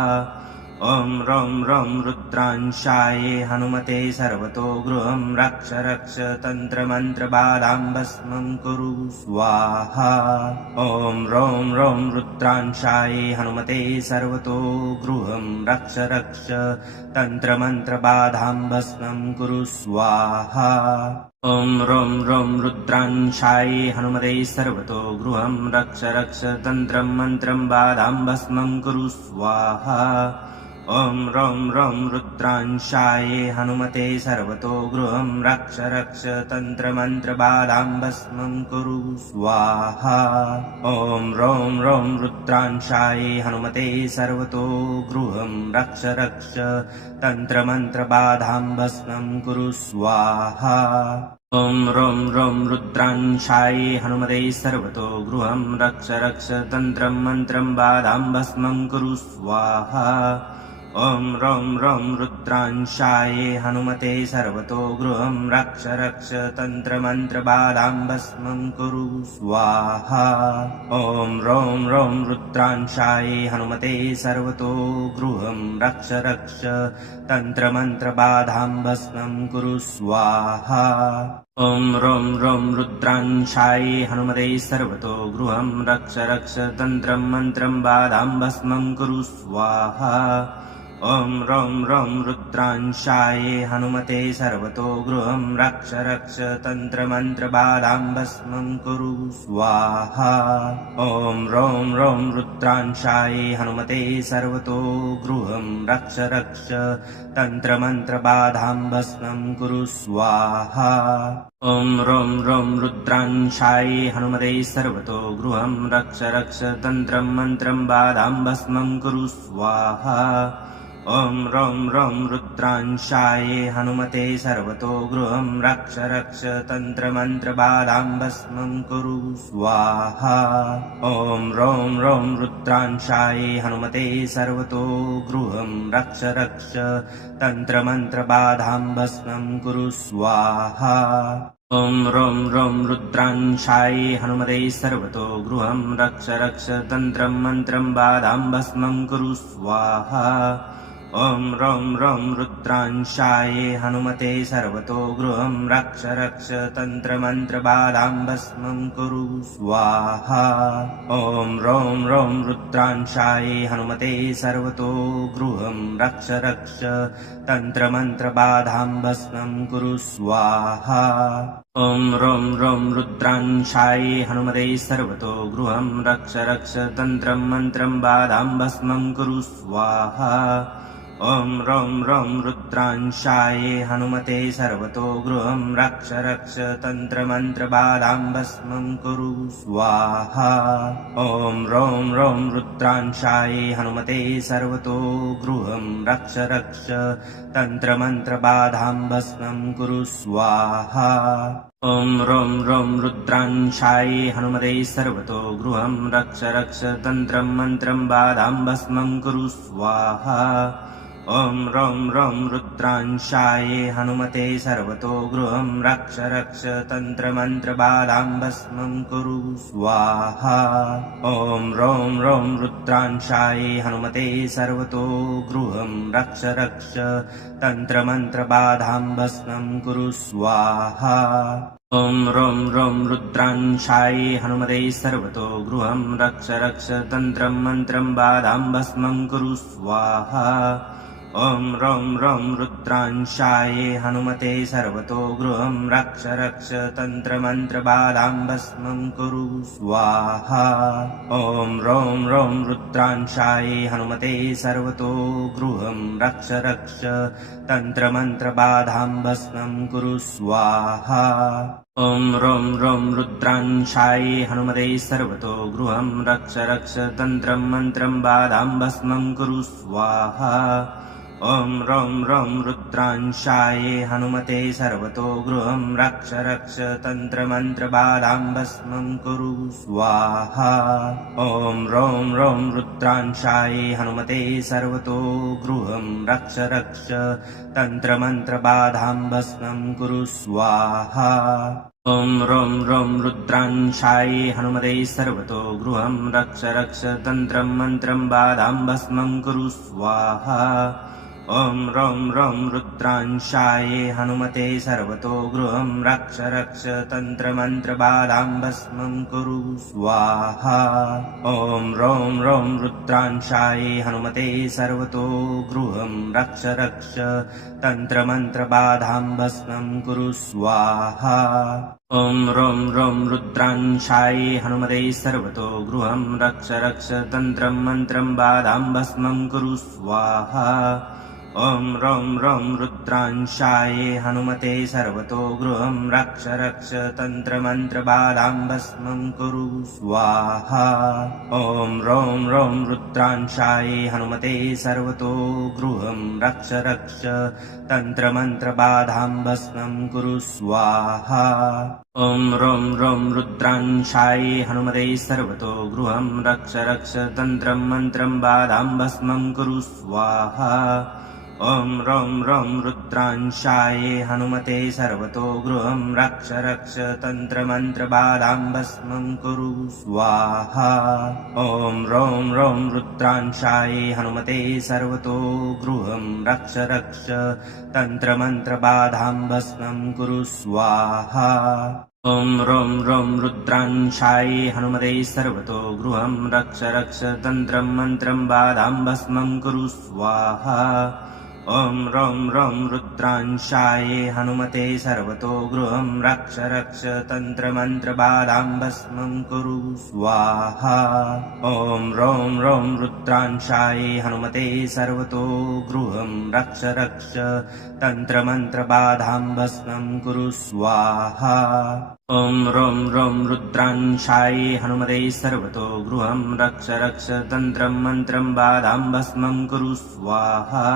ॐ रं रं रुद्रांशाय हनुमते सर्वतो गृहं रक्ष रक्ष तन्त्रमन्त्रबाधां भस्मं कुरु स्वाहा ॐ रं रं रुद्रांशाय हनुमते सर्वतो गृहं रक्ष रक्ष तन्त्रमन्त्रबाधां भस्मं कुरु स्वाहा ॐ रं रं रुद्रांशाय हनुमते सर्वतो गृहं रक्ष रक्ष तन्त्रं मन्त्रं बाधां भस्मं कुरु स्वाहा ॐ रं रं रुद्रांशाय हनुमते सर्वतो गृहं रक्ष रक्ष तन्त्रमन्त्रबाधां भस्मं कुरु स्वाहा ॐ रं रं रुद्रांशाय हनुमते सर्वतो गृहं रक्ष रक्ष तन्त्रमन्त्रबाधां भस्मं कुरु स्वाहा ॐ रं रं रुद्रांशाय हनुमते सर्वतो गृहं रक्ष रक्ष तन्त्रं मन्त्रं बाधां भस्मं कुरु स्वाहा ॐ रं रं रुद्रांशाय हनुमते सर्वतो गृहं रक्ष रक्ष तन्त्रमन्त्रबाधां भस्मं कुरु स्वाहा ॐ रं रं रुद्रांशाय हनुमते सर्वतो गृहं रक्ष रक्ष तन्त्रमन्त्रबाधां भस्मं कुरु स्वाहा ॐ रं रं रुद्रांशाय हनुमते सर्वतो गृहं रक्ष रक्ष तन्त्रं मन्त्रं बाधां भस्मं कुरु स्वाहा ॐ रं रं रुद्रांशाय हनुमते सर्वतो गृहं रक्ष रक्ष तन्त्रमन्त्रबाधां भस्मं कुरु स्वाहा ॐ रं रं रुद्रांशाय हनुमते सर्वतो गृहं रक्ष रक्ष तन्त्रमन्त्रबाधां भस्मं कुरु स्वाहा ॐ रं रं रुद्रांशाय हनुमते सर्वतो गृहं रक्ष रक्ष तन्त्रं मन्त्रं बाधां भस्मं कुरु स्वाहा ॐ रं रं रुद्रांशाय हनुमते सर्वतो गृहं रक्ष रक्ष तन्त्रमन्त्रबाधां भस्मं कुरु स्वाहा ॐ रं रं रुद्रांशाय हनुमते सर्वतो गृहं रक्ष रक्ष तन्त्रमन्त्रबाधां भस्मं कुरु स्वाहा ॐ रं रं रुद्रांशाय हनुमते सर्वतो गृहं रक्ष रक्ष तन्त्रं मन्त्रं बाधां भस्मं कुरु स्वाहा ॐ रं रं रुद्रांशाय हनुमते सर्वतो गृहं रक्ष रक्ष तन्त्रमन्त्रबाधां भस्मं कुरु स्वाहा ॐ रं रं रुद्रांशाय हनुमते सर्वतो गृहं रक्ष रक्ष तन्त्रमन्त्रबाधां भस्मं कुरु स्वाहा ॐ रं रं रुद्रांशाय हनुमते सर्वतो गृहं रक्ष रक्ष तन्त्रं मन्त्रं बाधां भस्मं कुरु स्वाहा ॐ रं रं रुद्रांशाय हनुमते सर्वतो गृहं रक्ष रक्ष तन्त्रमन्त्रबाधां भस्मं कुरु स्वाहा ॐ रं रं रुद्रांशाय हनुमते सर्वतो गृहं रक्ष रक्ष तन्त्रमन्त्रबाधां भस्मं कुरु स्वाहा ॐ रं रं रुद्रांशाय हनुमते सर्वतो गृहं रक्ष रक्ष तन्त्रं मन्त्रं बाधां भस्मं कुरु स्वाहा ॐ रं रं रुद्रांशाय हनुमते सर्वतो गृहं रक्ष रक्ष तन्त्रमन्त्रबाधां भस्मं कुरु स्वाहा ॐ रं रं रुद्रांशाय हनुमते सर्वतो गृहं रक्ष रक्ष तन्त्रमन्त्रबाधां भस्मं कुरु स्वाहा ॐ रं रं रुद्रांशाय हनुमते सर्वतो गृहं रक्ष रक्ष तन्त्रं मन्त्रं बाधां भस्मं कुरु स्वाहा ॐ रं रं रुद्रांशाय हनुमते सर्वतो गृहं रक्ष रक्ष तन्त्रमन्त्रबाधां भस्मं कुरु स्वाहा ॐ रं रं रुद्रांशाय हनुमते सर्वतो गृहं रक्ष रक्ष तन्त्रमन्त्रबाधां भस्मं कुरु स्वाहा ॐ रं रं रुद्रांशाय हनुमते सर्वतो गृहं रक्ष रक्ष तन्त्रं मन्त्रं बाधां भस्मं कुरु स्वाहा ॐ रं रं रुद्रांशाय हनुमते सर्वतो गृहं रक्ष रक्ष तन्त्रमन्त्रबाधां भस्मं कुरु स्वाहा ॐ रं रं रुद्रांशाय हनुमते सर्वतो गृहं रक्ष रक्ष तन्त्रमन्त्रबाधां भस्मं कुरु स्वाहा ॐ रं रं रुद्रांशाय हनुमते सर्वतो गृहं रक्ष रक्ष तन्त्रं मन्त्रं बाधां भस्मं कुरु स्वाहा ॐ रं रं रुद्रांशाय हनुमते सर्वतो गृहं रक्ष रक्ष तन्त्रमन्त्रबाधां भस्मं कुरु स्वाहा ॐ रं रं रुद्रांशाय हनुमते सर्वतो गृहं रक्ष रक्ष तन्त्रमन्त्रबाधां भस्मं कुरु स्वाहा ॐ रं रं रुद्रांशाय हनुमते सर्वतो गृहं रक्ष रक्ष तन्त्रं मन्त्रं बाधां भस्मं कुरु स्वाहा ॐ रं रं रुद्रांशाय हनुमते सर्वतो गृहं रक्ष रक्ष तन्त्रमन्त्रबाधां भस्मं कुरु स्वाहा ॐ रं रं रुद्रांशाय हनुमते सर्वतो गृहं रक्ष रक्ष तन्त्रमन्त्रबाधां भस्मं कुरु स्वाहा ॐ रं रं रुद्रांशाय हनुमते सर्वतो गृहं रक्ष रक्ष तन्त्रं मन्त्रं बाधां भस्मं कुरु स्वाहा ॐ रं रं रुद्रांशाय हनुमते सर्वतो गृहं रक्ष रक्ष तन्त्रमन्त्रबाधां भस्मं कुरु स्वाहा ॐ रं रं रुद्रांशाय हनुमते सर्वतो गृहं रक्ष रक्ष तन्त्रमन्त्रबाधां भस्मं कुरु स्वाहा ॐ रं रं रुद्रांशाय हनुमते सर्वतो गृहं रक्ष रक्ष तन्त्रं मन्त्रं बाधां भस्मं कुरु स्वाहा ॐ रं रं रुद्रांशाय हनुमते सर्वतो गृहं रक्ष रक्ष तन्त्रमन्त्रबाधां भस्मं कुरु स्वाहा ॐ रं रं रुद्रांशाय हनुमते सर्वतो गृहं रक्ष रक्ष तन्त्रमन्त्रबाधां भस्मं कुरु स्वाहा ॐ रं रं रुद्रांशाय हनुमते सर्वतो गृहं रक्ष रक्ष तन्त्रं मन्त्रं बाधां भस्मं कुरु स्वाहा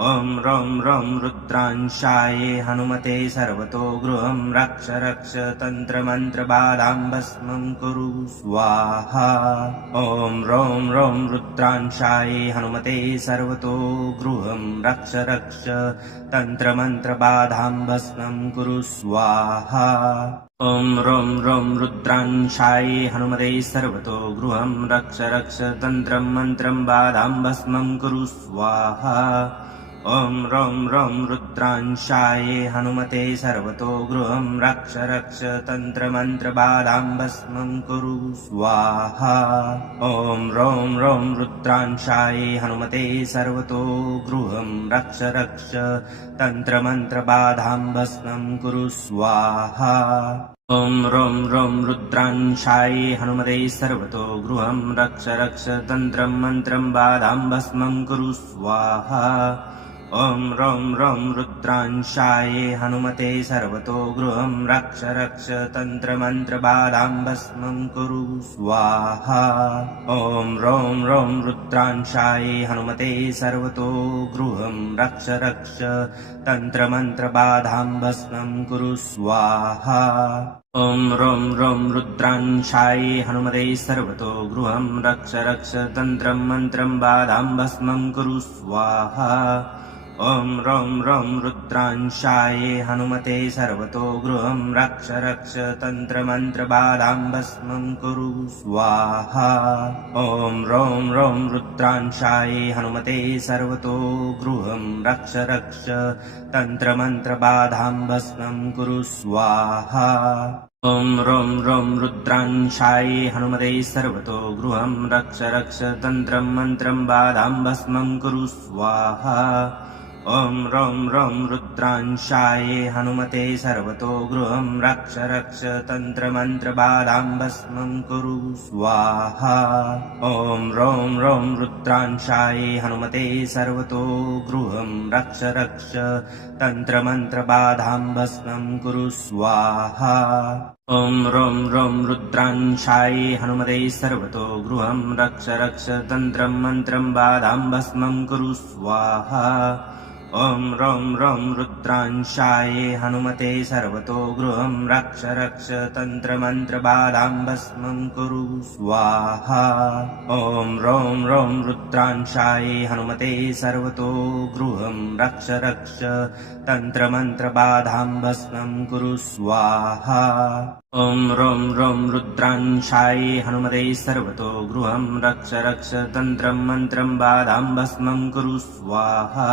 ॐ रं रं रुद्रांशाय हनुमते सर्वतो गृहं रक्ष रक्ष तन्त्रमन्त्रबाधां भस्मं कुरु स्वाहा ॐ रं रं रुद्रांशाय हनुमते सर्वतो गृहं रक्ष रक्ष तन्त्रमन्त्रबाधां भस्मं कुरु स्वाहा ॐ रं रं रुद्रांशाय हनुमते सर्वतो गृहं रक्ष रक्ष तन्त्रं मन्त्रं बाधां भस्मं कुरु स्वाहा ॐ रं रं रुद्रांशाय हनुमते सर्वतो गृहं रक्ष रक्ष तन्त्रमन्त्रबाधां भस्मं कुरु स्वाहा ॐ रं रं रुद्रांशाय हनुमते सर्वतो गृहं रक्ष रक्ष तन्त्रमन्त्रबाधां भस्मं कुरु स्वाहा ॐ रं रं रुद्रांशाय हनुमते सर्वतो गृहं रक्ष रक्ष तन्त्रं मन्त्रं बाधां भस्मं कुरु स्वाहा ॐ रं रं रुद्रांशाय हनुमते सर्वतो गृहं रक्ष रक्ष तन्त्रमन्त्रबाधां भस्मं कुरु स्वाहा ॐ रं रं रुद्रांशाय हनुमते सर्वतो गृहं रक्ष रक्ष तन्त्रमन्त्रबाधां भस्मं कुरु स्वाहा ॐ रं रं रुद्रांशाय हनुमते सर्वतो गृहं रक्ष रक्ष तन्त्रं मन्त्रं बाधां भस्मं कुरु स्वाहा ॐ रं रं रुद्रांशाय हनुमते सर्वतो गृहं रक्ष रक्ष तन्त्रमन्त्रबाधां भस्मं कुरु स्वाहा ॐ रं रं रुद्रांशाय हनुमते सर्वतो गृहं रक्ष रक्ष तन्त्रमन्त्रबाधां भस्मं कुरु स्वाहा ॐ रं रं रुद्रांशाय हनुमते सर्वतो गृहं रक्ष रक्ष तन्त्रं मन्त्रं बाधां भस्मं कुरु स्वाहा ॐ रं रं रुद्रांशाय हनुमते सर्वतो गृहं रक्ष रक्ष तन्त्रमन्त्रबाधां भस्मं कुरु स्वाहा ॐ रं रं रुद्रांशाय हनुमते सर्वतो गृहं रक्ष रक्ष तन्त्रमन्त्रबाधां भस्मं कुरु स्वाहा ॐ रं रं रुद्रांशाय हनुमते सर्वतो गृहं रक्ष रक्ष तन्त्रं मन्त्रं बाधां भस्मं कुरु स्वाहा ॐ रं रं रुद्रांशाय हनुमते सर्वतो गृहं रक्ष रक्ष तन्त्रमन्त्रबाधां भस्मं कुरु स्वाहा ॐ रं रं रुद्रांशाय हनुमते सर्वतो गृहं रक्ष रक्ष तन्त्रमन्त्रबाधां भस्मं कुरु स्वाहा ॐ रं रं रुद्रांशाय हनुमते सर्वतो गृहं रक्ष रक्ष तन्त्रं मन्त्रं बाधां भस्मं कुरु स्वाहा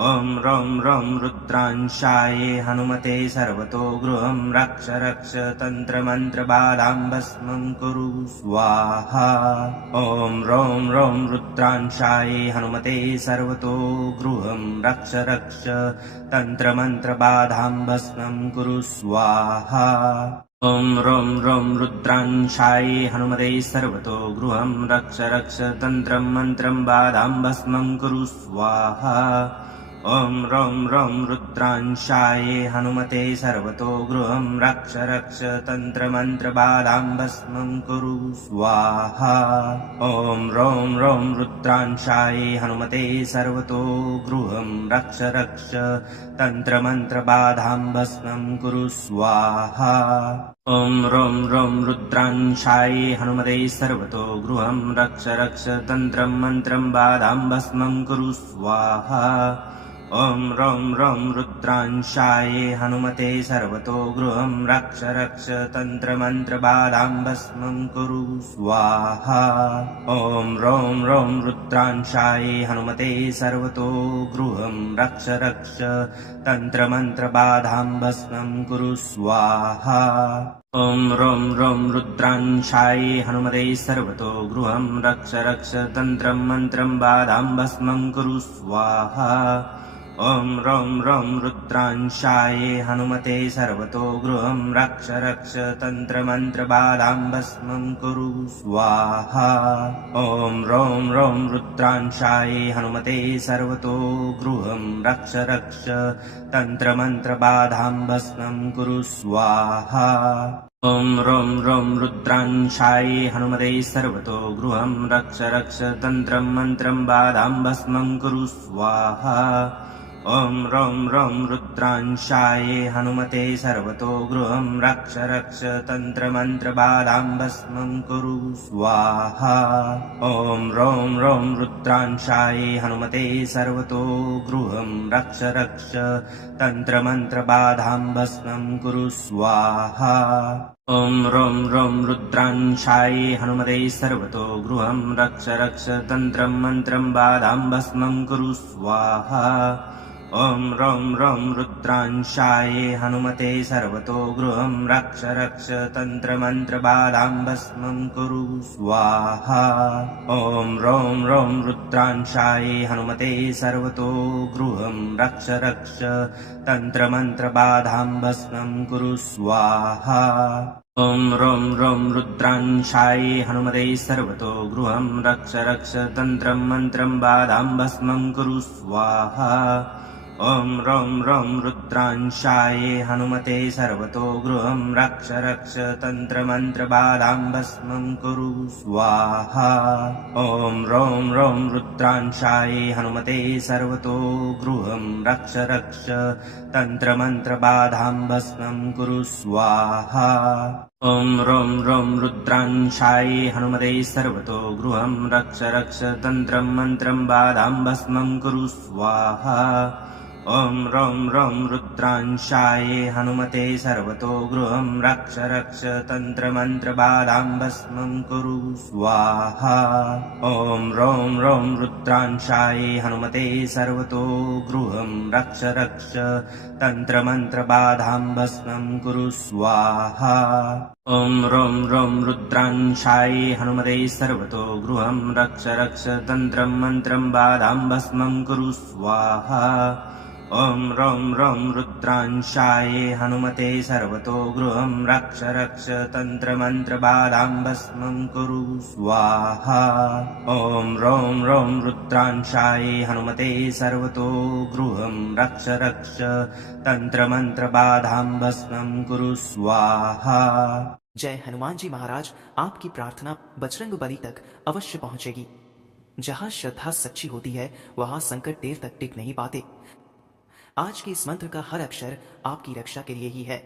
ॐ रं रं रुद्रांशाय हनुमते सर्वतो गृहं रक्ष रक्ष तन्त्रमन्त्रबाधां भस्मं कुरु स्वाहा ॐ रं रं रुद्रांशाय हनुमते सर्वतो गृहं रक्ष रक्ष तन्त्रमन्त्रबाधां भस्मं कुरु स्वाहा ॐ रं रं रुद्रांशाय हनुमते सर्वतो गृहं रक्ष रक्ष तन्त्रं मन्त्रं बाधां भस्मं कुरु स्वाहा ॐ रं रं रुद्रांशाय हनुमते सर्वतो गृहं रक्ष रक्ष तन्त्रमन्त्रबाधां भस्मं कुरु स्वाहा ॐ रं रं रुद्रांशाय हनुमते सर्वतो गृहं रक्ष रक्ष तन्त्रमन्त्रबाधां भस्मं कुरु स्वाहा ॐ रं रं रुद्रांशाय हनुमते सर्वतो गृहं रक्ष रक्ष तन्त्रं मन्त्रं बाधां भस्मं कुरु स्वाहा ॐ रं रं रुद्रांशाय हनुमते सर्वतो गृहं रक्ष रक्ष तन्त्रमन्त्रबाधां भस्मं कुरु स्वाहा ॐ रं रं रुद्रांशाय हनुमते सर्वतो गृहं रक्ष रक्ष तन्त्रमन्त्रबाधां भस्मं कुरु स्वाहा ॐ रं रं रुद्रांशाय हनुमते सर्वतो गृहं रक्ष रक्ष तन्त्रं मन्त्रं बाधां भस्मं कुरु स्वाहा ॐ रं रं रुद्रांशाय हनुमते सर्वतो गृहं रक्ष रक्ष तन्त्रमन्त्रबाधां भस्मं कुरु स्वाहा ॐ रं रं रुद्रांशाय हनुमते सर्वतो गृहं रक्ष रक्ष तन्त्रमन्त्रबाधां भस्मं कुरु स्वाहा ॐ रं रं रुद्रांशाय हनुमते सर्वतो गृहं रक्ष रक्ष तन्त्रं मन्त्रं बाधां भस्मं कुरु स्वाहा ॐ रं रं रुद्रांशाय हनुमते सर्वतो गृहं रक्ष रक्ष तन्त्रमन्त्रबाधां भस्मं कुरु स्वाहा ॐ रं रं रुद्रांशाय हनुमते सर्वतो गृहं रक्ष रक्ष तन्त्रमन्त्रबाधां भस्मं कुरु स्वाहा ॐ रं रं रुद्रांशाय हनुमते सर्वतो गृहं रक्ष रक्ष तन्त्रं मन्त्रं बाधां भस्मं कुरु स्वाहा ॐ रं रं रुद्रांशाय हनुमते सर्वतो गृहं रक्ष रक्ष तन्त्रमन्त्रबाधां भस्मं कुरु स्वाहा ॐ रं रं रुद्रांशाय हनुमते सर्वतो गृहं रक्ष रक्ष तन्त्रमन्त्रबाधां भस्मं कुरु स्वाहा ॐ रं रं रुद्रांशाय हनुमते सर्वतो गृहं रक्ष रक्ष तन्त्रं मन्त्रं बाधां भस्मं कुरु स्वाहा ॐ रं रं रुद्रांशाय हनुमते सर्वतो गृहं रक्ष रक्ष तन्त्रमन्त्रबाधां भस्मं कुरु स्वाहा ॐ रं रं रुद्रांशाय हनुमते सर्वतो गृहं रक्ष रक्ष तन्त्रमन्त्रबाधां भस्मं कुरु स्वाहा ॐ रं रं रुद्रांशाय हनुमते सर्वतो गृहं रक्ष रक्ष तन्त्रं मन्त्रं बाधां भस्मं कुरु स्वाहा ॐ रं रं रुद्रांशाय हनुमते सर्वतो गृहं रक्ष रक्ष तन्त्रमन्त्रबाधां भस्मं कुरु स्वाहा ॐ रं रं रुद्रांशाय हनुमते सर्वतो गृहं रक्ष रक्ष तन्त्रमन्त्रबाधां भस्मं कुरु स्वाहा ॐ रं रं रुद्रांशाय हनुमते सर्वतो गृहं रक्ष रक्ष तन्त्रं मन्त्रं बाधां भस्मं कुरु स्वाहा ॐ रं रं रुद्रांशाय हनुमते सर्वतो गृहं रक्ष रक्ष तन्त्रमन्त्रबाधां भस्मं कुरु स्वाहा ॐ रं रं रुद्रांशाय हनुमते सर्वतो गृहं रक्ष रक्ष तन्त्रमन्त्रबाधां भस्मं कुरु स्वाहा। जय हनुमान जी महाराज। आपकी प्रार्थना बजरंग बली तक अवश्य पहुंचेगी। जहां श्रद्धा सच्ची होती है वहां संकट देर तक टिक नहीं पाते। आज के इस मंत्र का हर अक्षर आपकी रक्षा के लिए ही है।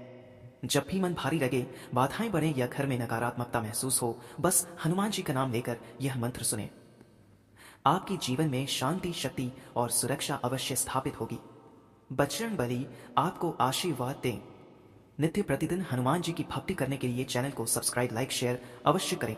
जब भी मन भारी लगे, बाधाएं बढ़े या घर में नकारात्मकता महसूस हो, बस हनुमान जी का नाम लेकर यह मंत्र सुने। आपके जीवन में शांति, शक्ति और सुरक्षा अवश्य स्थापित होगी। बजरंग बली आपको आशीर्वाद दें। नित्य प्रतिदिन हनुमान जी की भक्ति करने के लिए चैनल को सब्सक्राइब, लाइक, शेयर अवश्य करें।